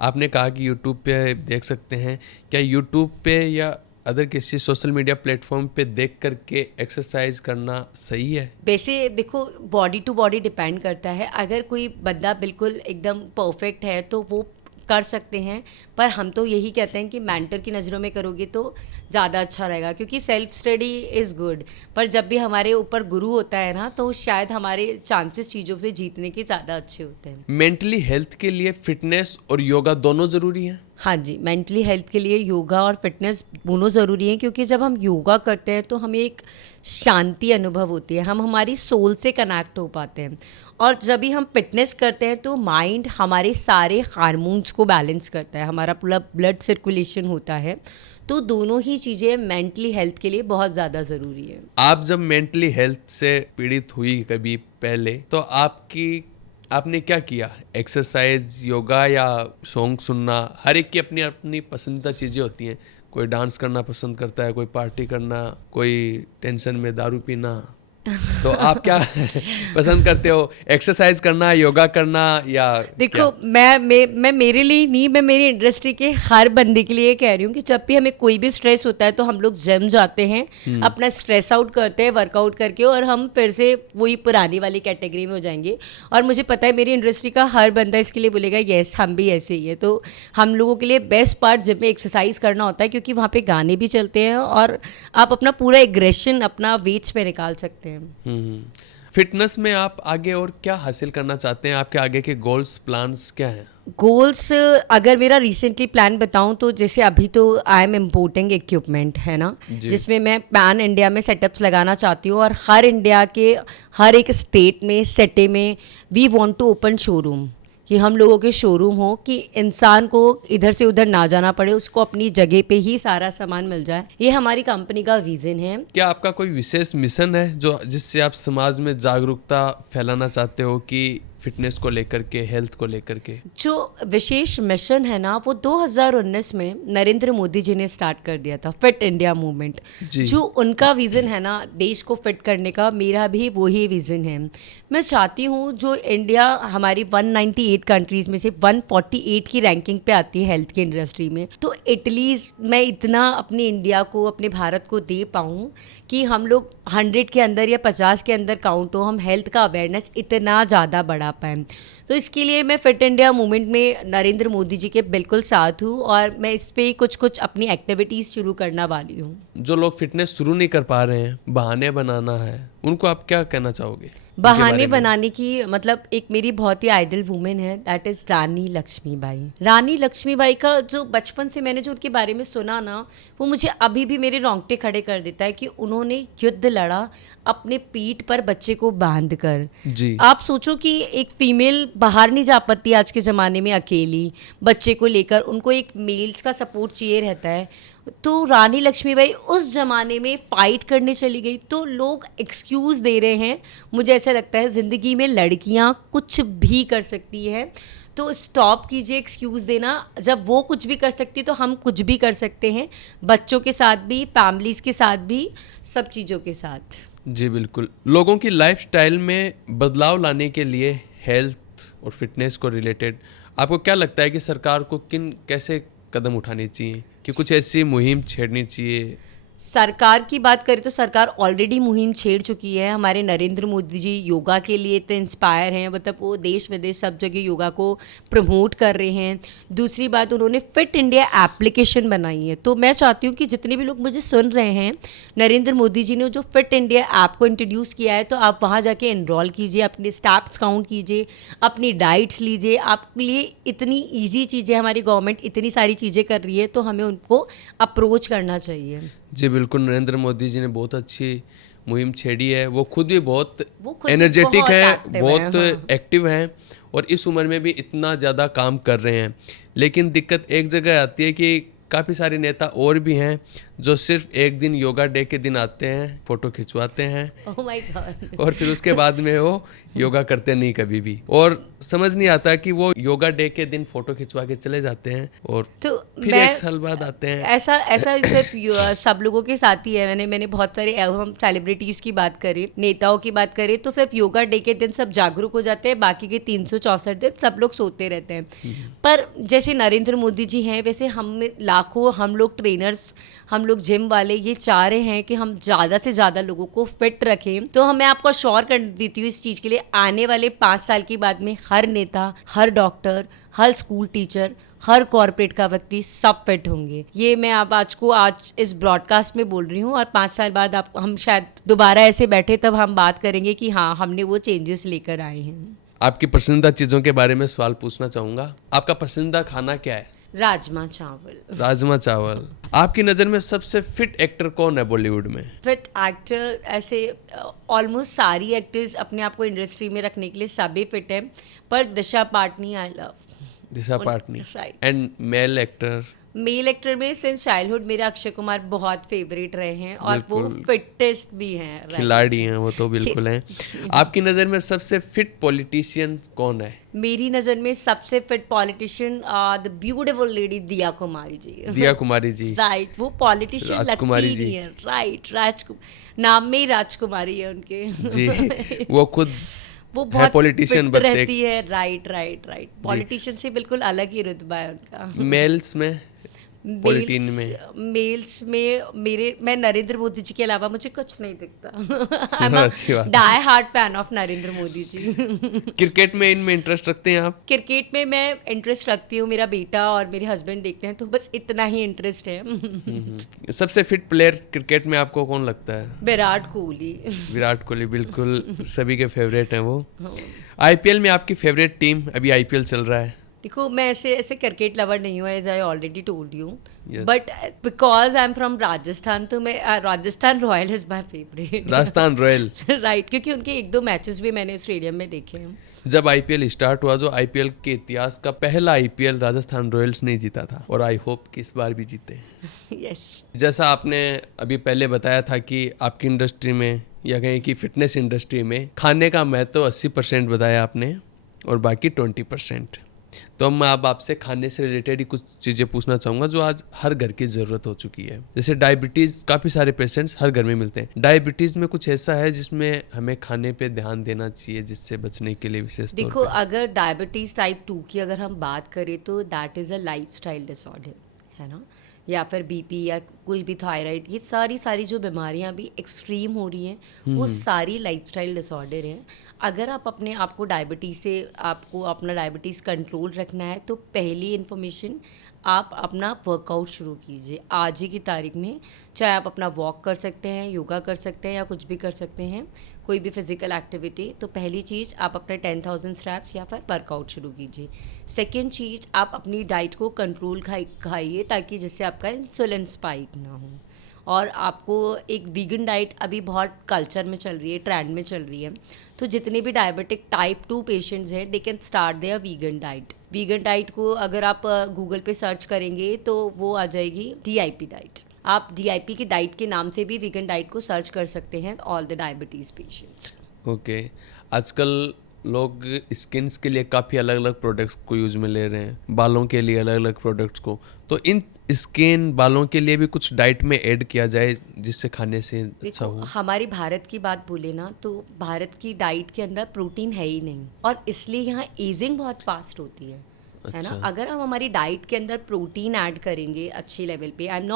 आपने कहा कि यूट्यूब पे देख सकते हैं, क्या यूट्यूब पे या अदर किसी सोशल मीडिया प्लेटफॉर्म पे देख करके एक्सरसाइज करना सही है? वैसे देखो, बॉडी टू बॉडी डिपेंड करता है। अगर कोई बंदा बिल्कुल एकदम परफेक्ट है तो वो कर सकते हैं, पर हम तो यही कहते हैं कि मेंटर की नज़रों में करोगे तो ज़्यादा अच्छा रहेगा, क्योंकि सेल्फ स्टडी इज़ गुड, पर जब भी हमारे ऊपर गुरु होता है ना, तो शायद हमारे चांसेस चीज़ों पे जीतने के ज़्यादा अच्छे होते हैं। मेंटली हेल्थ के लिए फिटनेस और योगा दोनों ज़रूरी हैं? हाँ जी, मेंटली हेल्थ के लिए योगा और फिटनेस दोनों ज़रूरी हैं, क्योंकि जब हम योगा करते हैं तो हमें एक शांति अनुभव होती है, हम हमारी सोल से कनेक्ट हो पाते हैं। और जब भी हम फिटनेस करते हैं तो माइंड हमारे सारे हार्मोन्स को बैलेंस करता है, हमारा पूरा ब्लड सर्कुलेशन होता है, तो दोनों ही चीज़ें मेंटली हेल्थ के लिए बहुत ज़्यादा ज़रूरी है। आप जब मेंटली हेल्थ से पीड़ित हुई कभी पहले, तो आपने क्या किया? एक्सरसाइज, योगा या सॉन्ग सुनना? हर एक की अपनी अपनी पसंदीदा चीज़ें होती हैं। कोई डांस करना पसंद करता है, कोई पार्टी करना, कोई टेंशन में दारू पीना। तो आप क्या पसंद करते हो? एक्सरसाइज करना, योगा करना, या देखो मैं मेरे लिए नहीं, मैं मेरी इंडस्ट्री के हर बंदे के लिए कह रही हूँ कि जब भी हमें कोई भी स्ट्रेस होता है तो हम लोग जिम जाते हैं, अपना स्ट्रेस आउट करते हैं वर्कआउट करके, और हम फिर से वही पुरानी वाली कैटेगरी में हो जाएंगे। और मुझे पता है मेरी इंडस्ट्री का हर बंदा इसके लिए बोलेगा यस हम भी ऐसे ही है। तो हम लोगों के लिए बेस्ट पार्ट जिम में एक्सरसाइज करना होता है, क्योंकि वहाँ पे गाने भी चलते हैं और आप अपना पूरा एग्रेशन अपना वेट्स पे निकाल सकते हैं। फिटनेस में आप आगे और क्या हासिल करना चाहते हैं? आपके आगे के गोल्स, प्लान्स क्या हैं? गोल्स अगर मेरा रिसेंटली प्लान बताऊं तो जैसे अभी तो आई एम इम्पोर्टिंग इक्विपमेंट है ना, जिसमें मैं पैन इंडिया में सेटअप्स लगाना चाहती हूँ, और हर इंडिया के हर एक स्टेट में सिटी में we want to open showroom, कि हम लोगों के शोरूम हो कि इंसान को इधर से उधर ना जाना पड़े, उसको अपनी जगह पे ही सारा सामान मिल जाए। ये हमारी कंपनी का विजन है। क्या आपका कोई विशेष मिशन है जो जिससे आप समाज में जागरूकता फैलाना चाहते हो कि फिटनेस को लेकर के, हेल्थ को लेकर के? जो विशेष मिशन है ना, वो 2019 में नरेंद्र मोदी जी ने स्टार्ट कर दिया था, फिट इंडिया मूवमेंट। जो उनका विज़न है ना देश को फिट करने का, मेरा भी वही विज़न है। मैं चाहती हूँ जो इंडिया हमारी 198 कंट्रीज़ में से 148 की रैंकिंग पे आती है हेल्थ की इंडस्ट्री में, तो एटलीस्ट मैं इतना अपने इंडिया को, अपने भारत को दे पाऊँ कि हम लोग 100 के अंदर या 50 के अंदर काउंट हो, हम हेल्थ का अवेयरनेस इतना ज़्यादा बढ़ा पाए। तो इसके लिए मैं फिट इंडिया मूवमेंट में नरेंद्र मोदी जी के बिल्कुल साथ हूँ, और मैं इस पे कुछ अपनी एक्टिविटीज़ शुरू करना वाली हूँ। जो लोग फिटनेस शुरू नहीं कर पा रहे हैं, बहाने बनाना है, उनको आप क्या कहना चाहोगे? बहाने बनाने की मतलब, एक मेरी बहुत ही आइडल वुमेन है, दैट इज़ रानी लक्ष्मीबाई। रानी लक्ष्मीबाई का जो बचपन से मैंने जो उनके बारे में सुना ना, वो मुझे अभी भी मेरे रोंगटे खड़े कर देता है कि उन्होंने युद्ध लड़ा अपने पीठ पर बच्चे को बांध कर। जी। आप सोचो कि एक फीमेल बाहर नहीं जा पाती आज के ज़माने में अकेली बच्चे को लेकर, उनको एक मेल्स का सपोर्ट चाहिए रहता है। तो रानी लक्ष्मीबाई उस ज़माने में फ़ाइट करने चली गई। तो लोग एक्सक्यूज़ दे रहे हैं, मुझे ऐसा लगता है ज़िंदगी में लड़कियां कुछ भी कर सकती है, तो स्टॉप कीजिए एक्सक्यूज़ देना। जब वो कुछ भी कर सकती है तो हम कुछ भी कर सकते हैं, बच्चों के साथ भी, फैमिलीज़ के साथ भी, सब चीज़ों के साथ। जी बिल्कुल। लोगों की लाइफस्टाइल में बदलाव लाने के लिए हेल्थ और फिटनेस को रिलेटेड आपको क्या लगता है कि सरकार को कैसे कदम उठाने चाहिए, कि कुछ ऐसी मुहिम छेड़नी चाहिए? सरकार की बात करें तो सरकार ऑलरेडी मुहिम छेड़ चुकी है। हमारे नरेंद्र मोदी जी योगा के लिए इतने इंस्पायर हैं, मतलब वो देश विदेश सब जगह योगा को प्रमोट कर रहे हैं। दूसरी बात, उन्होंने फिट इंडिया एप्लीकेशन बनाई है। तो मैं चाहती हूँ कि जितने भी लोग मुझे सुन रहे हैं, नरेंद्र मोदी जी ने जो फिट इंडिया ऐप को इंट्रोड्यूस किया है, तो आप वहाँ जाके एनरोल कीजिए, अपने स्टेप्स काउंट कीजिए, अपनी डाइट्स लीजिए। आपके लिए इतनी ईजी चीज़ें, हमारी गवर्नमेंट इतनी सारी चीज़ें कर रही है, तो हमें उनको अप्रोच करना चाहिए। जी बिल्कुल, नरेंद्र मोदी जी ने बहुत अच्छी मुहिम छेड़ी है। वो खुद भी बहुत एनर्जेटिक हैं, बहुत एक्टिव हैं, और इस उम्र में भी इतना ज़्यादा काम कर रहे हैं। लेकिन दिक्कत एक जगह आती है कि काफ़ी सारे नेता और भी हैं जो सिर्फ एक दिन योगा डे के दिन आते हैं, फ़ोटो खिंचवाते हैं, ओह माय गॉड, और फिर उसके बाद में वो योगा करते नहीं कभी भी, और समझ नहीं आता कि वो योगा डे के दिन फ़ोटो खिंचवा के चले जाते हैं और तो फिर एक साल बाद आते हैं। ऐसा सिर्फ सब लोगों के साथ ही है। मैंने बहुत सारे, हम सेलिब्रिटीज़ की बात करें, नेताओं की बात करें, तो सिर्फ योगा डे के दिन सब जागरूक हो जाते हैं, बाकी के 364 दिन सब लोग सोते रहते हैं। पर जैसे नरेंद्र मोदी जी हैं, वैसे हम लाखों हम लोग ट्रेनर्स, हम लोग जिम वाले ये चाह रहे हैं कि हम ज़्यादा से ज़्यादा लोगों को फिट रखें, तो मैं आपको श्योर कर देती हूँ इस चीज़ के लिए, आने वाले 5 साल के बाद में हर नेता, हर डॉक्टर, हर स्कूल टीचर, हर कॉर्पोरेट का व्यक्ति सब फिट होंगे। ये मैं आज इस ब्रॉडकास्ट में बोल रही हूँ, और 5 साल बाद हम शायद दोबारा ऐसे बैठे तब हम बात करेंगे कि हाँ, हमने वो चेंजेस लेकर आए हैं। आपकी पसंदीदा चीज़ों के बारे में सवाल पूछना चाहूँगा। आपका पसंदीदा खाना क्या है? राजमा चावल। राजमा चावल। आपकी नज़र में सबसे फिट एक्टर कौन है बॉलीवुड में? फिट एक्टर ऐसे ऑलमोस्ट सारी एक्टर्स अपने आप को इंडस्ट्री में रखने के लिए सभी फिट है, पर Disha Patani I love. Disha Patani. Right. And male actor? Male actor में सिंस चाइल्डहुड मेरे अक्षय कुमार बहुत फेवरेट रहे हैं, और वो बिल्कुल। फिटेस्ट भी हैं। right? खिलाड़ी हैं वो तो, बिल्कुल हैं। आपकी नज़र में सबसे फिट पॉलिटिशियन कौन है? मेरी नज़र में सबसे fit politician the beautiful lady दिया कुमारी जी। दिया कुमारी जी। राइट, वो पॉलिटिशियन लगती राजकुमारी ही जी। नहीं है। राइट, नाम में ही राजकुमारी है उनके। जी, वो खुद वो है बहुत politician, fit but रहती है। राइट। पॉलिटिशियन से बिल्कुल अलग ही रुतबा है उनका। मेल्स में, पॉलिटीन मेल्स में मैं नरेंद्र मोदी जी के अलावा मुझे कुछ नहीं दिखता। आई एम अच्छी बात। Die hard fan of Narendra Modi ji. Cricket में इनमें इंटरेस्ट रखते हैं आप? क्रिकेट में मैं इंटरेस्ट रखती हूँ, मेरा बेटा और मेरे हस्बैंड देखते हैं, तो बस इतना ही इंटरेस्ट है। सबसे फिट प्लेयर क्रिकेट में आपको कौन लगता है? विराट कोहली। विराट कोहली, बिल्कुल सभी के फेवरेट हैं वो। आईपीएल में आपकी फेवरेट टीम? अभी आईपीएल चल रहा है। देखो, मैं ऐसे क्रिकेट लवर नहीं हूँ, as I already told you, Yes. But because I am from Rajasthan, तो मैं Rajasthan royal is my favourite. Rajasthan royal. Right, क्योंकि उनके 1-2 मैचेस भी मैंने स्टेडियम में देखे हैं। जब आईपीएल स्टार्ट हुआ, जो आईपीएल के इतिहास का पहला आईपीएल राजस्थान रॉयल्स ने जीता था, और आई होप कि इस बार भी जीते। यस। जैसा आपने अभी पहले बताया था कि आपकी इंडस्ट्री में, या कहें कि फिटनेस इंडस्ट्री में, खाने का महत्व 80% बताया आपने, और बाकी 20%। तो मैं अब आपसे खाने से रिलेटेड ही कुछ चीज़ें पूछना चाहूँगा जो आज हर घर की ज़रूरत हो चुकी है। जैसे डायबिटीज़, काफ़ी सारे पेशेंट्स हर घर में मिलते हैं। डायबिटीज़ में कुछ ऐसा है जिसमें हमें खाने पे ध्यान देना चाहिए, जिससे बचने के लिए विशेष तौर देखो, पे? अगर डायबिटीज़ टाइप 2 की अगर हम बात करें तो that is a lifestyle disorder, है ना, या फिर बीपी या कोई भी थायराइड, ये सारी जो बीमारियां भी एक्सट्रीम हो रही हैं वो सारी लाइफस्टाइल डिसऑर्डर हैं। अगर आप अपने आप को डायबिटीज़ से, आपको अपना डायबिटीज़ कंट्रोल रखना है, तो पहली इन्फॉर्मेशन, आप अपना वर्कआउट शुरू कीजिए आज ही की तारीख में। चाहे आप अपना वॉक कर सकते हैं, योगा कर सकते हैं, या कुछ भी कर सकते हैं, कोई भी फिजिकल एक्टिविटी। तो पहली चीज़, आप अपने 10,000 स्टेप्स या फिर वर्कआउट शुरू कीजिए। सेकेंड चीज़, आप अपनी डाइट को कंट्रोल खाइए, ताकि जिससे आपका इंसुलिन स्पाइक ना हो। और आपको एक वीगन डाइट अभी बहुत कल्चर में चल रही है, ट्रेंड में चल रही है, तो जितने भी डायबिटिक टाइप 2 पेशेंट्स हैं, they can start their vegan diet. Vegan diet को अगर आप गूगल पे सर्च करेंगे तो वो आ जाएगी DIP डाइट। आप DIP की डाइट के नाम से भी वीगन डाइट को सर्च कर सकते हैं, all the diabetes patients. Okay. आजकल लोग स्किन्स के लिए काफ़ी अलग अलग प्रोडक्ट्स को यूज में ले रहे हैं, बालों के लिए अलग अलग प्रोडक्ट्स को। तो इन स्किन, बालों के लिए भी कुछ डाइट में ऐड किया जाए जिससे खाने से अच्छा देखो, हो? हमारी भारत की बात बोले ना, तो भारत की डाइट के अंदर प्रोटीन है ही नहीं, और इसलिए यहाँ एजिंग बहुत फास्ट होती है ना। अच्छा। अगर हम हमारी डाइट के अंदर प्रोटीन ऐड करेंगे अच्छी लेवल पे, I am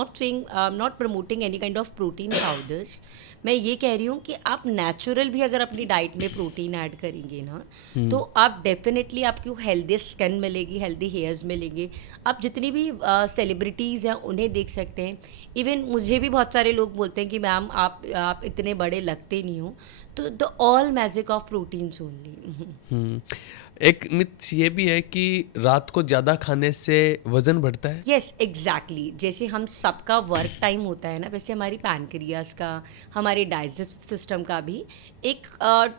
not promoting any kind of protein powders, मैं ये कह रही हूँ कि आप नेचुरल भी अगर अपनी डाइट में प्रोटीन ऐड करेंगे ना, तो आप डेफिनेटली आपको हेल्दी स्किन मिलेगी, हेल्दी हेयर्स मिलेंगे। आप जितनी भी सेलिब्रिटीज़ हैं उन्हें देख सकते हैं। इवन मुझे भी बहुत सारे लोग बोलते हैं कि मैम आप इतने बड़े लगते नहीं हो, तो the all magic of proteins only. एक मिथ ये भी है कि रात को ज़्यादा खाने से वजन बढ़ता है। Yes, exactly. जैसे हम सबका वर्क टाइम होता है ना, वैसे हमारी पैनक्रियाज का, हमारे डाइजेस्ट सिस्टम का भी एक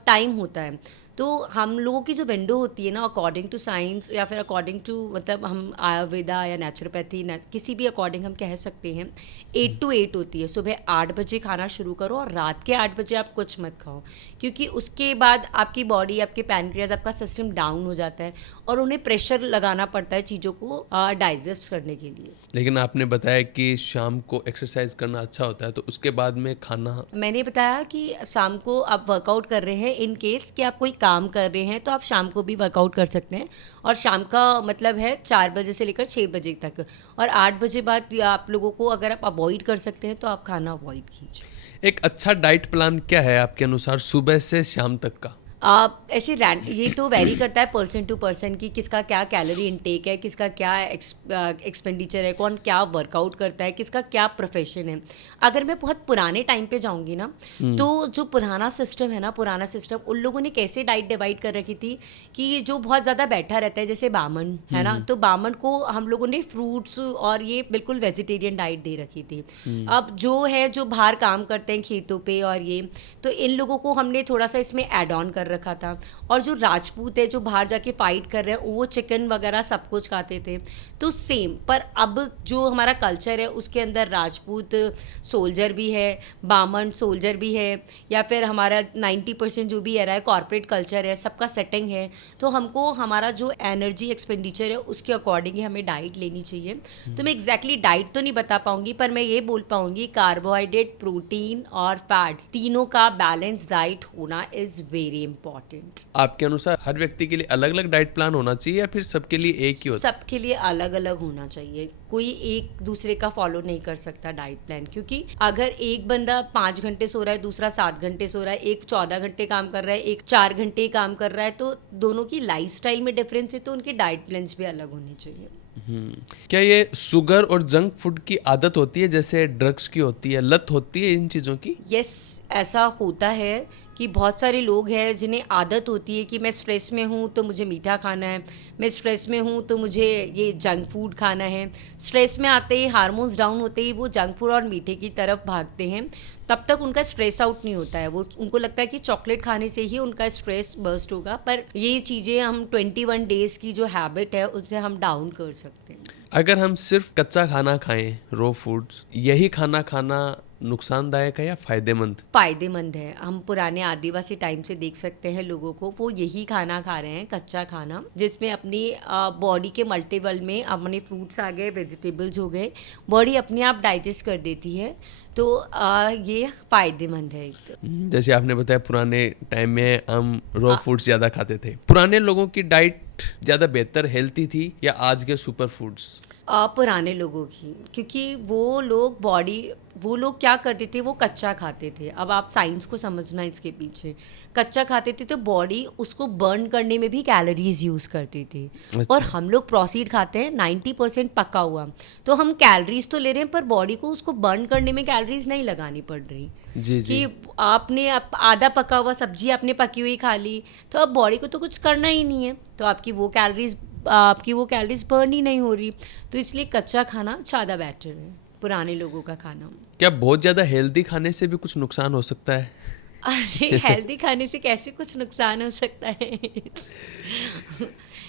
टाइम होता है। तो हम लोगों की जो विंडो होती है ना, अकॉर्डिंग टू साइंस या फिर अकॉर्डिंग टू, मतलब हम आयुर्वेदा या नेचुरोपैथी, किसी भी अकॉर्डिंग हम कह सकते हैं, 8 to 8 होती है। सुबह 8 बजे खाना शुरू करो और रात के 8 बजे आप कुछ मत खाओ, क्योंकि उसके बाद आपकी बॉडी, आपके पैनक्रियाज, आपका सिस्टम डाउन हो जाता है और उन्हें प्रेशर लगाना पड़ता है चीज़ों को डाइजेस्ट करने के लिए। लेकिन आपने बताया कि शाम को एक्सरसाइज करना अच्छा होता है, तो उसके बाद में खाना? मैंने बताया कि शाम को आप वर्कआउट कर रहे हैं, इन केस कि आप कोई काम कर रहे हैं तो आप शाम को भी वर्कआउट कर सकते हैं, और शाम का मतलब है 4 बजे से लेकर 6 बजे तक, और 8 बजे बाद आप लोगों को अगर आप अवॉइड कर सकते हैं तो आप खाना अवॉइड कीजिए। एक अच्छा डाइट प्लान क्या है आपके अनुसार सुबह से शाम तक का? आप ऐसे ये तो वेरी करता है पर्सन टू पर्सन की किसका क्या कैलोरी इनटेक है, किसका क्या एक्सपेंडिचर है, कौन क्या वर्कआउट करता है, किसका क्या प्रोफेशन है। अगर मैं बहुत पुराने टाइम पे जाऊंगी ना, तो जो पुराना सिस्टम है ना, पुराना सिस्टम उन लोगों ने कैसे डाइट डिवाइड कर रखी थी कि जो बहुत ज़्यादा बैठा रहता है, जैसे बामन है ना, तो बामन को हम लोगों ने फ्रूट्स और ये बिल्कुल वेजिटेरियन डाइट दे रखी थी। अब जो है जो बाहर काम करते हैं खेतों पे और ये, तो इन लोगों को हमने थोड़ा सा इसमें ऐड ऑन कर रखा था। और जो राजपूत है जो बाहर जाके फाइट कर रहे हैं वो चिकन वगैरह सब कुछ खाते थे, तो सेम। पर अब जो हमारा कल्चर है उसके अंदर राजपूत सोल्जर भी है, बामन सोल्जर भी है, या फिर हमारा 90% जो भी है रहा है कॉर्पोरेट कल्चर है, सबका सेटिंग है। तो हमको हमारा जो एनर्जी एक्सपेंडिचर है उसके अकॉर्डिंग ही हमें डाइट लेनी चाहिए। तो मैं एग्जैक्टली डाइट तो नहीं बता पाऊंगी, पर मैं ये बोल पाऊंगी कार्बोहाइड्रेट, प्रोटीन और फैट्स तीनों का बैलेंस डाइट होना इज वेरी इंपॉर्टेंट। आपके अनुसार हर व्यक्ति के लिए अलग अलग डाइट प्लान होना चाहिए या फिर सबके लिए एक ही होता है? सबके लिए अलग अलग होना चाहिए, कोई एक दूसरे का फॉलो नहीं कर सकता डाइट प्लान। क्योंकि अगर एक बंदा 5 घंटे सो रहा है, दूसरा 7 घंटे सो रहा है, एक 14 घंटे काम कर रहा है, एक 4 घंटे काम कर रहा है, तो दोनों की लाइफस्टाइल में डिफरेंस है, तो उनके डाइट प्लान्स भी अलग होने चाहिए। क्या ये शुगर और जंक फूड की आदत होती है जैसे ड्रग्स की होती है, लत होती है इन चीज़ों की? यस, ऐसा होता है कि बहुत सारे लोग हैं जिन्हें आदत होती है कि मैं स्ट्रेस में हूँ तो मुझे मीठा खाना है, मैं स्ट्रेस में हूँ तो मुझे ये जंक फूड खाना है। स्ट्रेस में आते ही, हार्मोन्स डाउन होते ही वो जंक फूड और मीठे की तरफ भागते हैं। तब तक उनका स्ट्रेस आउट नहीं होता है, वो उनको लगता है कि चॉकलेट खाने से ही उनका स्ट्रेस बर्स्ट होगा। पर ये चीज़ें हम 21 डेज़ की जो हैबिट है उससे हम डाउन कर सकते हैं। अगर हम सिर्फ कच्चा खाना खाएं, रॉ फूड्स, यही खाना खाना नुकसानदायक है या फायदेमंद? फायदेमंद है। हम पुराने आदिवासी टाइम से देख सकते हैं लोगों को, वो यही खाना खा रहे हैं, कच्चा खाना, जिसमें अपनी बॉडी के मल्टीपल में अपने फ्रूट्स आ गए, वेजिटेबल्स हो गए, बॉडी अपने आप डाइजेस्ट कर देती है। तो ये फायदेमंद है। जैसे आपने बताया पुराने टाइम में हम रॉ फूड्स ज़्यादा खाते थे, पुराने लोगों की डाइट ज़्यादा बेहतर हेल्थी थी या आज के सुपर फूड्स? पुराने लोगों की, क्योंकि वो लोग क्या करते थे, वो कच्चा खाते थे। अब आप साइंस को समझना इसके पीछे, कच्चा खाते थे तो बॉडी उसको बर्न करने में भी कैलोरीज यूज़ करती थी। अच्छा। और हम लोग प्रोसीड खाते हैं 90% पका हुआ, तो हम कैलोरीज तो ले रहे हैं पर बॉडी को उसको बर्न करने में कैलोरीज नहीं लगानी पड़ रही। जी जी। कि आपने आधा पका हुआ सब्जी आपने पकी हुई खा ली, तो अब बॉडी को तो कुछ करना ही नहीं है, तो आपकी वो कैलोरीज बर्न ही नहीं हो रही। तो इसलिए कच्चा खाना ज़्यादा बेटर है, पुराने लोगों का खाना। क्या बहुत ज़्यादा हेल्दी खाने से भी कुछ नुकसान हो सकता है? अरे हेल्दी खाने से कैसे कुछ नुकसान हो सकता है?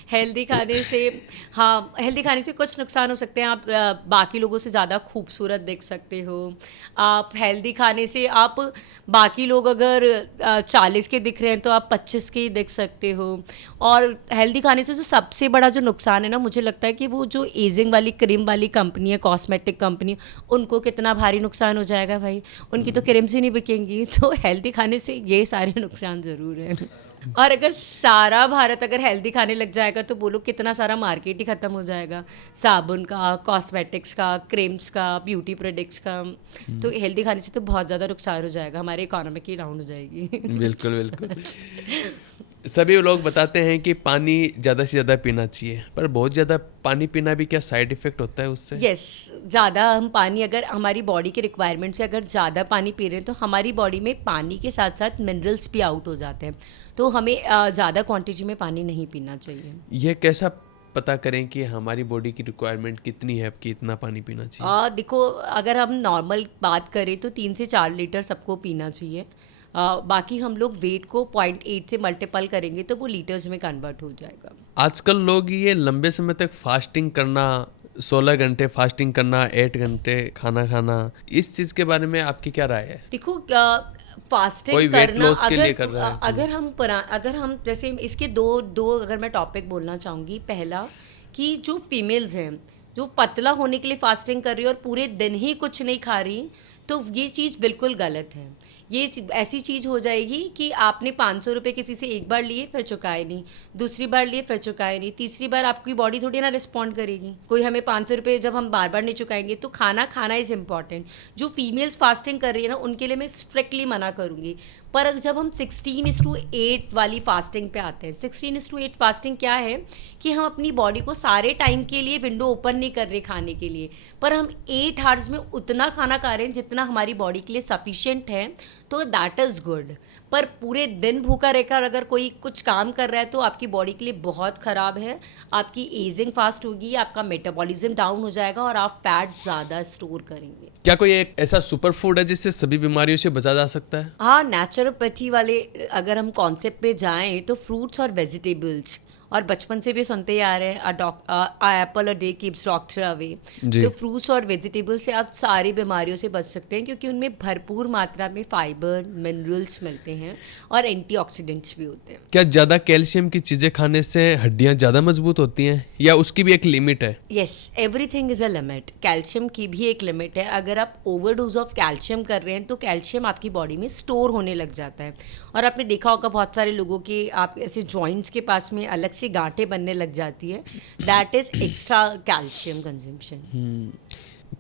हेल्दी खाने से, हाँ, हेल्दी खाने से कुछ नुकसान हो सकते हैं। आप बाकी लोगों से ज़्यादा खूबसूरत दिख सकते हो। आप हेल्दी खाने से, आप बाकी लोग अगर 40 के दिख रहे हैं तो आप 25 के ही दिख सकते हो। और हेल्दी खाने से जो सबसे बड़ा जो नुकसान है ना, मुझे लगता है कि वो जो एजिंग वाली क्रीम वाली कंपनी है, कॉस्मेटिक कंपनी, उनको कितना भारी नुकसान हो जाएगा भाई, उनकी तो क्रीम्स ही नहीं बिकेंगी। तो हेल्दी खाने से ये सारे नुकसान ज़रूर हैं। और अगर सारा भारत अगर हेल्दी खाने लग जाएगा तो बोलो कितना सारा मार्केट ही ख़त्म हो जाएगा, साबुन का, कॉस्मेटिक्स का, क्रीम्स का, ब्यूटी प्रोडक्ट्स का। तो हेल्दी खाने से तो बहुत ज़्यादा नुकसान हो जाएगा, हमारी इकोनॉमिक ही डाउन हो जाएगी। बिल्कुल बिल्कुल। सभी लोग बताते हैं कि पानी ज़्यादा से ज़्यादा पीना चाहिए, पर बहुत ज़्यादा पानी पीना भी क्या साइड इफ़ेक्ट होता है उससे? यस, ज़्यादा हम पानी, अगर हमारी बॉडी के रिक्वायरमेंट से अगर ज़्यादा पानी पी रहे हैं तो हमारी बॉडी में पानी के साथ साथ मिनरल्स भी आउट हो जाते हैं। तो हमें ज़्यादा क्वांटिटी में पानी नहीं पीना चाहिए। ये कैसा पता करें कि हमारी बॉडी की रिक्वायरमेंट कितनी है, कि इतना पानी पीना चाहिए? देखो, अगर हम नॉर्मल बात करें तो 3 से 4 लीटर सबको पीना चाहिए। बाकी हम लोग वेट को 0.8 से मल्टीपल करेंगे तो वो लीटर्स में कन्वर्ट हो जाएगा। आजकल लोग ये लंबे समय तक फास्टिंग करना, 16 घंटे फास्टिंग करना, 8 घंटे खाना खाना, इस चीज़ के बारे में आपकी क्या राय है? देखो, फास्टिंग कोई weight करना, loss के लिए कर रहा है। अगर हम जैसे इसके दो अगर मैं टॉपिक बोलना चाहूँगी। पहला, कि जो फीमेल्स हैं जो पतला होने के लिए फास्टिंग कर रही है और पूरे दिन ही कुछ नहीं खा रही, तो ये चीज़ बिल्कुल गलत है। ऐसी चीज़ हो जाएगी कि आपने 500 रुपये किसी से एक बार लिए फिर चुकाए नहीं, दूसरी बार लिए फिर चुकाए नहीं, तीसरी बार आपकी बॉडी थोड़ी ना रिस्पॉन्ड करेगी। कोई हमें 500 रुपये जब हम बार बार नहीं चुकाएंगे, तो खाना इज़ इम्पॉर्टेंट। जो फीमेल्स फास्टिंग कर रही है ना, उनके लिए मैं स्ट्रिक्टली मना करूँगी। पर जब हम 16:8 वाली फास्टिंग पे आते हैं, 16:8 फास्टिंग क्या है कि हम अपनी बॉडी को सारे टाइम के लिए विंडो ओपन नहीं कर रहे खाने के लिए, पर हम 8 आवर्स में उतना खाना खा रहे हैं जितना हमारी बॉडी के लिए सफिशिएंट है, तो दैट इज़ गुड। पर पूरे दिन भूखा रहकर अगर कोई कुछ काम कर रहा है तो आपकी बॉडी के लिए बहुत ख़राब है। आपकी एजिंग फास्ट होगी, आपका मेटाबॉलिज्म डाउन हो जाएगा और आप फैट ज़्यादा स्टोर करेंगे। क्या कोई एक ऐसा सुपर फूड है जिससे सभी बीमारियों से बचा जा सकता है? हाँ, नेचुरोपैथी वाले अगर हम कॉन्सेप्ट पे जाएं तो फ्रूट्स और वेजिटेबल्स, और बचपन से भी सुनते ही आ रहे हैं Apple a day keeps doctor away. तो फ्रूट्स और वेजिटेबल्स से आप सारी बीमारियों से बच सकते हैं, क्योंकि उनमें भरपूर मात्रा में फाइबर, मिनरल्स मिलते हैं और एंटीऑक्सीडेंट्स भी होते हैं। क्या ज़्यादा कैल्शियम की चीज़ें खाने से हड्डियाँ ज़्यादा मजबूत होती हैं या उसकी भी एक लिमिट है? Yes, everything is a limit. Calcium की भी एक लिमिट है। अगर आप ओवरडोज ऑफ कैल्शियम कर रहे हैं तो कैल्शियम आपकी बॉडी में स्टोर होने लग जाता है, और आपने देखा होगा बहुत सारे लोगों के आप ऐसे जॉइंट्स के पास में अलग से गांठें बनने लग जाती है। That is extra calcium consumption.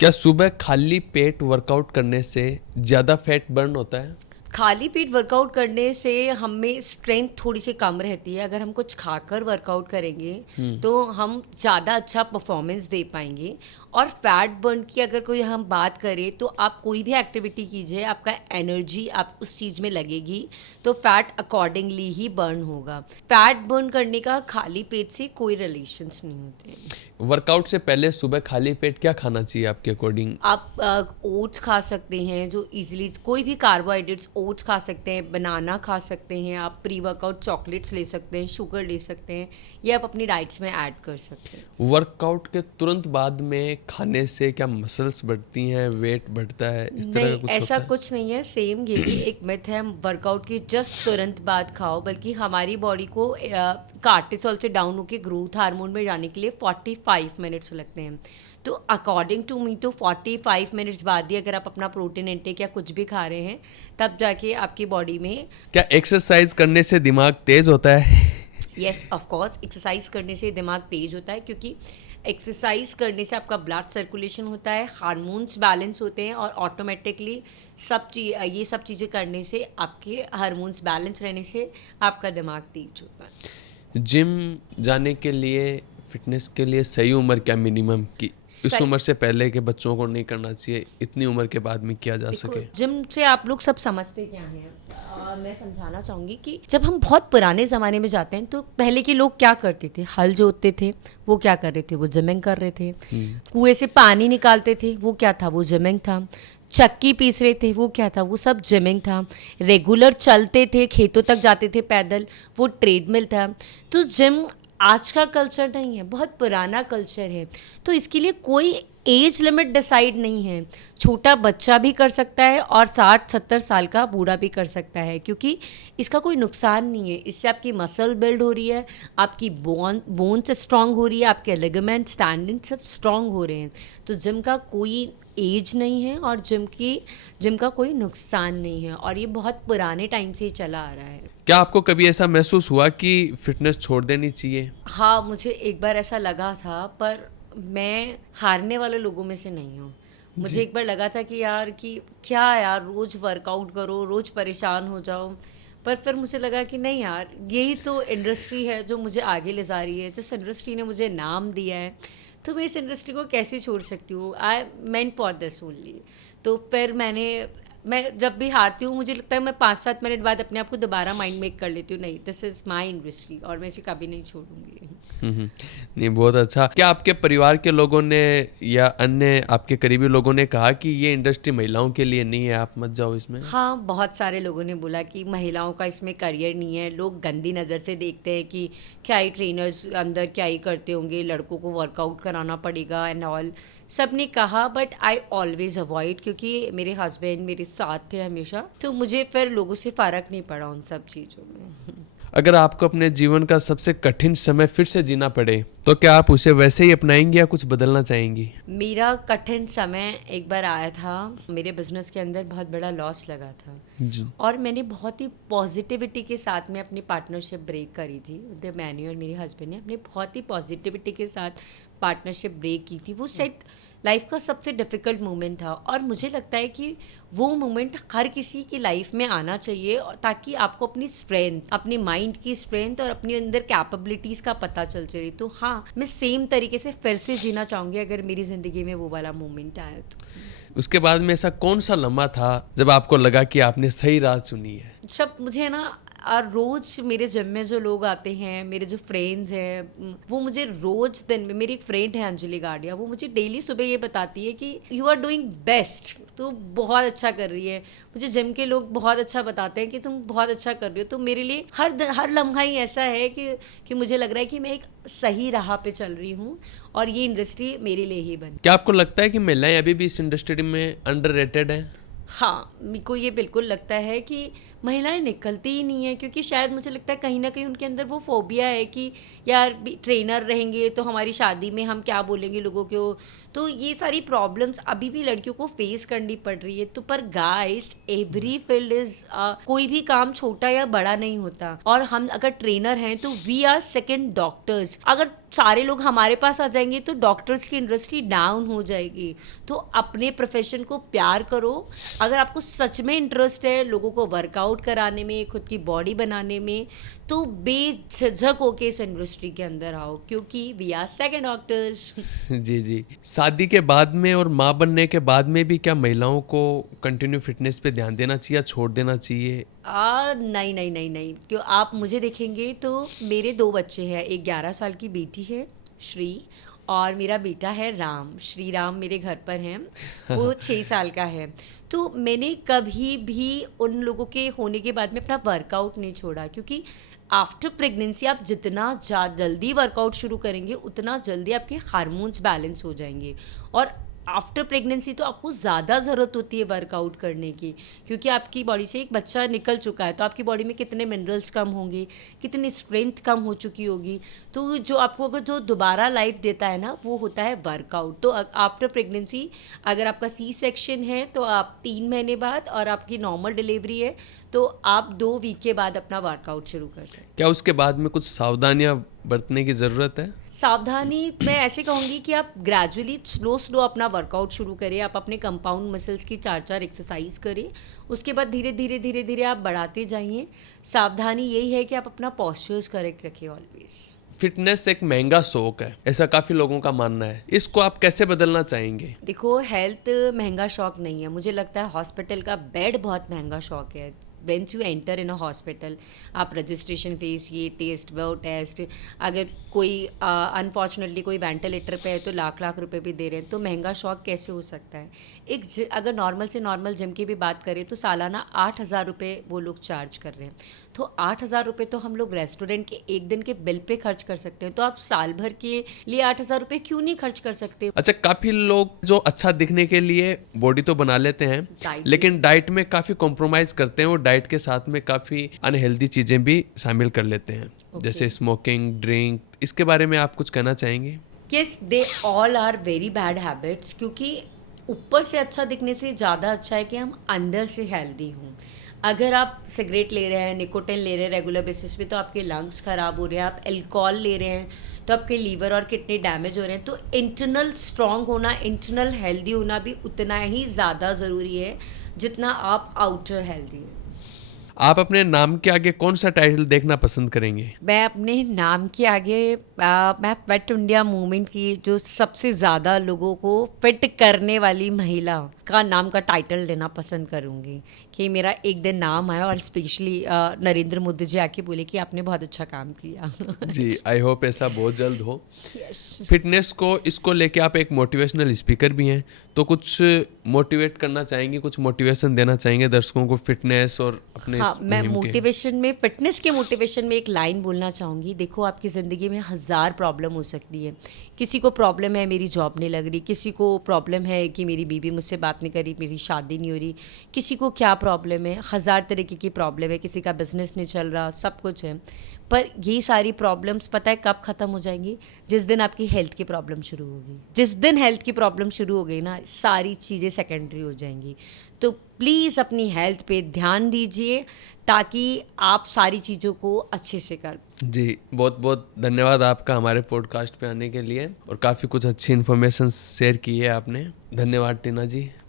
क्या सुबह खाली पेट वर्कआउट करने से ज़्यादा फैट बर्न होता है? खाली पेट वर्कआउट करने से हमें स्ट्रेंथ थोड़ी सी कम रहती है। अगर हम कुछ खाकर वर्कआउट करेंगे तो हम ज़्यादा अच्छा परफॉर्मेंस दे पाएंगे। और फैट बर्न की अगर कोई हम बात करें तो आप कोई भी एक्टिविटी कीजिए, आपका एनर्जी आप उस चीज़ में लगेगी, तो फैट अकॉर्डिंगली ही बर्न होगा। फैट बर्न करने का खाली पेट से कोई रिलेशंस नहीं होते। वर्कआउट से पहले सुबह खाली पेट क्या खाना चाहिए आपके अकॉर्डिंग? आप ओट्स खा सकते हैं, जो इजीली कोई भी कार्बोहाइड्रेट्स, ओट्स खा सकते हैं, बनाना खा सकते हैं, आप प्री वर्कआउट चॉकलेट्स ले सकते हैं, शुगर ले सकते हैं, ये आप अपनी डाइट्स में ऐड कर सकते हैं। वर्कआउट के तुरंत बाद में खाने से क्या मसल्स बढ़ती हैं, वेट बढ़ता है, इस तरह का नहीं, कुछ ऐसा होता है? कुछ नहीं है। सेम ये भी एक मिथ है, वर्कआउट के जस्ट तुरंत बाद खाओ, बल्कि हमारी बॉडी को कार्टिसोल से डाउन होकर ग्रोथ हार्मोन में जाने के लिए 45 मिनट्स लगते हैं। तो अकॉर्डिंग टू मी तो 45 मिनट्स बाद ही अगर आप अपना प्रोटीन इंटेक या कुछ भी खा रहे हैं, तब जाके आपकी बॉडी में। क्या एक्सरसाइज करने से दिमाग तेज होता है? यस, ऑफ कोर्स, एक्सरसाइज करने से दिमाग तेज होता है, क्योंकि एक्सरसाइज करने से आपका ब्लड सर्कुलेशन होता है, हार्मोन्स बैलेंस होते हैं, और ऑटोमेटिकली ये सब चीज़ें करने से, आपके हार्मोन्स बैलेंस रहने से आपका दिमाग तेज होता है। जिम जाने के लिए, फिटनेस के लिए सही उम्र क्या मिनिमम की? इस उम्र से पहले के बच्चों को नहीं करना चाहिए, इतनी उम्र के बाद में किया जा सके? जिम से आप लोग सब समझते क्या हैं? मैं समझाना चाहूँगी कि जब हम बहुत पुराने ज़माने में जाते हैं तो पहले के लोग क्या करते थे? हल जोतते थे, वो क्या कर रहे थे? वो जिमिंग कर रहे थे। कुएं से पानी निकालते थे, वो क्या था? वो जिमिंग था। चक्की पीस रहे थे, वो क्या था? वो सब जिमिंग था। रेगुलर चलते थे, खेतों तक जाते थे पैदल, वो ट्रेडमिल था। तो जिम आज का कल्चर नहीं है, बहुत पुराना कल्चर है। तो इसके लिए कोई एज लिमिट डिसाइड नहीं है। छोटा बच्चा भी कर सकता है और 60-70 साल का बूढ़ा भी कर सकता है, क्योंकि इसका कोई नुकसान नहीं है। इससे आपकी मसल बिल्ड हो रही है, आपकी बोन्स स्ट्रांग हो रही है, आपके लिगामेंट स्टैंडिंग सब स्ट्रांग हो रहे हैं। तो जिम का कोई एज नहीं है और जिम का कोई नुकसान नहीं है, और ये बहुत पुराने टाइम से ही चला आ रहा है। क्या आपको कभी ऐसा महसूस हुआ कि फिटनेस छोड़ देनी चाहिए? हाँ, मुझे एक बार ऐसा लगा था, पर मैं हारने वाले लोगों में से नहीं हूँ। मुझे एक बार लगा था कि यार कि क्या यार, रोज़ वर्कआउट करो, रोज़ परेशान हो जाओ। पर फिर मुझे लगा कि नहीं यार, यही तो इंडस्ट्री है जो मुझे आगे ले जा रही है। जिस इंडस्ट्री ने मुझे नाम दिया है, तो मैं इस इंडस्ट्री को कैसे छोड़ सकती हूँ? आई मेंट फॉर दिस ओनली। तो फिर मैं जब भी हारती हूँ, मुझे लगता है मैं 5-7 मिनट बाद अपने आप को दोबारा माइंड मेक कर लेती हूँ, नहीं, दिस इज़ माई इंडस्ट्री और मैं इसे कभी नहीं छोड़ूंगी। नहीं, बहुत अच्छा। क्या आपके परिवार के लोगों ने या अन्य आपके करीबी लोगों ने कहा कि ये इंडस्ट्री महिलाओं के लिए नहीं है, आप मत जाओ इसमें? हाँ, बहुत सारे लोगों ने बोला कि महिलाओं का इसमें करियर नहीं है। लोग गंदी नज़र से देखते हैं कि क्या ही ट्रेनर्स अंदर क्या ही करते होंगे, लड़कों को वर्कआउट कराना पड़ेगा एंड ऑल। सब ने कहा, बट आई ऑलवेज अवॉइड, क्योंकि मेरे हस्बैंड मेरे साथ थे हमेशा, तो मुझे फिर लोगों से फ़र्क नहीं पड़ा उन सब चीज़ों में। अगर आपको अपने जीवन का सबसे कठिन समय फिर से जीना पड़े तो क्या आप उसे वैसे ही अपनाएंगी या कुछ बदलना चाहेंगी? मेरा कठिन समय एक बार आया था, मेरे बिजनेस के अंदर बहुत बड़ा लॉस लगा था जी। और मैंने बहुत ही पॉजिटिविटी के साथ में अपनी पार्टनरशिप ब्रेक करी थी। मैंने और मेरे हस्बैंड ने अपने बहुत ही पॉजिटिविटी के साथ पार्टनरशिप ब्रेक की थी। वो शायद लाइफ का सबसे डिफ़िकल्ट मोमेंट था और मुझे लगता है कि वो मोमेंट हर किसी की लाइफ में आना चाहिए ताकि आपको अपनी स्ट्रेंथ, अपनी माइंड की स्ट्रेंथ और अपने अंदर कैपेबिलिटीज़ का पता चल चले। तो हाँ, मैं सेम तरीके से फिर से जीना चाहूँगी अगर मेरी ज़िंदगी में वो वाला मोमेंट आया तो। उसके बाद में ऐसा कौन सा लम्हा था जब आपको लगा कि आपने सही राह चुनी है? जब मुझे ना रोज़ मेरे जिम में जो लोग आते हैं, मेरे जो फ्रेंड्स हैं, वो मुझे रोज़ दिन में, मेरी एक फ्रेंड है अंजलि गाडिया, वो मुझे डेली सुबह ये बताती है कि यू आर डूइंग बेस्ट, तो बहुत अच्छा कर रही है। मुझे जिम के लोग बहुत अच्छा बताते हैं कि तुम बहुत अच्छा कर रही हो। तो मेरे लिए हर लम्हा ही ऐसा है कि मुझे लग रहा है कि मैं एक सही राह पे चल रही हूँ और ये इंडस्ट्री मेरे लिए ही बनी। क्या आपको लगता है कि महिलाएं अभी भी इस इंडस्ट्री में अंडररेटेड हैं? हाँ, मेरे को ये बिल्कुल लगता है कि महिलाएं निकलती ही नहीं है, क्योंकि शायद मुझे लगता है कहीं ना कहीं उनके अंदर वो फोबिया है कि यार ट्रेनर रहेंगे तो हमारी शादी में हम क्या बोलेंगे लोगों को। तो ये सारी प्रॉब्लम्स अभी भी लड़कियों को फेस करनी पड़ रही है। तो पर गाइस, एवरी फील्ड इज, कोई भी काम छोटा या बड़ा नहीं होता और हम अगर ट्रेनर हैं तो वी आर सेकेंड डॉक्टर्स। अगर सारे लोग हमारे पास आ जाएंगे तो डॉक्टर्स की इंडस्ट्री डाउन हो जाएगी। तो अपने प्रोफेशन को प्यार करो। अगर आपको सच में इंटरेस्ट है लोगों को वर्कआउट कराने में, खुद की बॉडी बनाने में, तो बेझिझक होके इस इंडस्ट्री के अंदर आओ, क्योंकि वी आर सेकंड डॉक्टर्स। जी जी। शादी के बाद में और माँ बनने के बाद में भी क्या महिलाओं को कंटिन्यू फिटनेस पे ध्यान देना चाहिए या छोड़ देना चाहिए? नहीं नहीं नहीं नहीं, क्यों? आप मुझे देखेंगे तो मेरे 2 बच्चे हैं, एक 11 साल की बेटी है श्री और मेरा बेटा है राम। श्री राम मेरे घर पर हैं, वो 6 साल का है। तो मैंने कभी भी उन लोगों के होने के बाद में अपना वर्कआउट नहीं छोड़ा, क्योंकि आफ्टर प्रेगनेंसी आप जितना जल्दी वर्कआउट शुरू करेंगे उतना जल्दी आपके हार्मोन्स बैलेंस हो जाएंगे। और आफ्टर प्रेगनेंसी तो आपको ज़्यादा ज़रूरत होती है वर्कआउट करने की, क्योंकि आपकी बॉडी से एक बच्चा निकल चुका है तो आपकी बॉडी में कितने मिनरल्स कम होंगे, कितनी स्ट्रेंथ कम हो चुकी होगी। तो जो आपको अगर जो दोबारा लाइफ देता है ना, वो होता है वर्कआउट। तो आफ्टर प्रेगनेंसी अगर आपका सी सेक्शन है तो आप 3 महीने बाद, और आपकी नॉर्मल डिलीवरी है तो आप 2 वीक के बाद अपना वर्कआउट शुरू कर सकते हैं। क्या उसके बाद में कुछ सावधानियां बरतने की ज़रूरत है? सावधानी मैं ऐसे कहूँगी कि आप ग्रेजुअली स्लो अपना वर्कआउट शुरू करें। आप अपने कंपाउंड मसल्स की 4 एक्सरसाइज करें, उसके बाद धीरे धीरे आप बढ़ाते जाइए। सावधानी यही है कि आप अपना पॉस्चर्स करेक्ट रखें ऑलवेज। फिटनेस एक महंगा शौक है, ऐसा काफ़ी लोगों का मानना है। इसको आप कैसे बदलना चाहेंगे? देखो, हेल्थ महंगा शौक नहीं है। मुझे लगता है हॉस्पिटल का बेड बहुत महंगा शौक है। Once you enter in a hospital, आप रजिस्ट्रेशन फीस, ये टेस्ट वो टेस्ट, अगर कोई अनफॉर्चुनेटली कोई वेंटिलेटर पे है तो लाख रुपए भी दे रहे हैं। तो महंगा शौक कैसे हो सकता है? अगर नॉर्मल से नॉर्मल जिम की भी बात करें तो सालाना 8,000 रुपये वो लोग चार्ज कर रहे हैं। तो 8,000 रुपये तो हम लोग रेस्टोरेंट के एक दिन के बिल पे खर्च कर सकते हैं। तो आप साल भर के लिए 8,000 रुपये क्यों नहीं खर्च कर सकते? अच्छा, काफ़ी लोग जो अच्छा दिखने के लिए बॉडी तो बना लेते हैं लेकिन डाइट में काफ़ी कॉम्प्रोमाइज करते हैं। वो डाइट के साथ में काफ़ी अनहेल्दी चीज़ें भी शामिल कर लेते हैं, जैसे स्मोकिंग, ड्रिंक। इसके बारे में आप कुछ कहना चाहेंगे? Yes, they all are very bad habits, क्योंकि ऊपर से अच्छा दिखने से ज़्यादा अच्छा है कि हम अंदर से हेल्दी हों। अगर आप सिगरेट ले रहे हैं, निकोटिन ले रहे हैं रेगुलर बेसिस पे, तो आपके लंग्स ख़राब हो रहे हैं। आप अल्कोहल ले रहे हैं तो आपके लीवर और किडनी डैमेज हो रहे हैं। तो इंटरनल स्ट्रॉन्ग होना, इंटरनल हेल्दी होना भी उतना ही ज़्यादा ज़रूरी है जितना आप आउटर हेल्दी हैं। आप अपने नाम के आगे कौन सा टाइटल देखना पसंद करेंगे? मैं अपने नाम के आगे मैं फिट इंडिया मूवमेंट की जो सबसे ज़्यादा लोगों को फिट करने वाली महिला का नाम का टाइटल लेना पसंद करूँगी, कि मेरा एक दिन नाम आया और स्पेशली नरेंद्र मोदी जी आके बोले कि आपने बहुत अच्छा काम किया। जी, आई होप ऐसा बहुत जल्द हो। Yes. फिटनेस को इसको लेके आप एक मोटिवेशनल स्पीकर भी हैं, तो कुछ मोटिवेट करना चाहेंगे, कुछ मोटिवेशन देना चाहेंगे दर्शकों को फिटनेस और अपने हाँ, मैं मुहिम के? मोटिवेशन में, फिटनेस के मोटिवेशन में एक लाइन बोलना चाहूँगी। देखो, आपकी ज़िंदगी में 1000 प्रॉब्लम हो सकती है। किसी को प्रॉब्लम है मेरी जॉब नहीं लग रही, किसी को प्रॉब्लम है कि मेरी बीवी मुझसे बात नहीं कर रही, मेरी शादी नहीं हो रही, किसी को क्या प्रॉब्लम है, 1000 तरीके की प्रॉब्लम है, किसी का बिजनेस नहीं चल रहा, सब कुछ है। पर ये सारी प्रॉब्लम्स पता है कब ख़त्म हो जाएंगी? जिस दिन आपकी हेल्थ की प्रॉब्लम शुरू होगी। जिस दिन हेल्थ की प्रॉब्लम शुरू हो गई ना, सारी चीज़ें सेकेंडरी हो जाएंगी। तो प्लीज़ अपनी हेल्थ पे ध्यान दीजिए ताकि आप सारी चीज़ों को अच्छे से कर। जी, बहुत बहुत धन्यवाद आपका हमारे पॉडकास्ट पे आने के लिए, और काफ़ी कुछ अच्छी इन्फॉर्मेशन शेयर की है आपने। धन्यवाद टीना जी।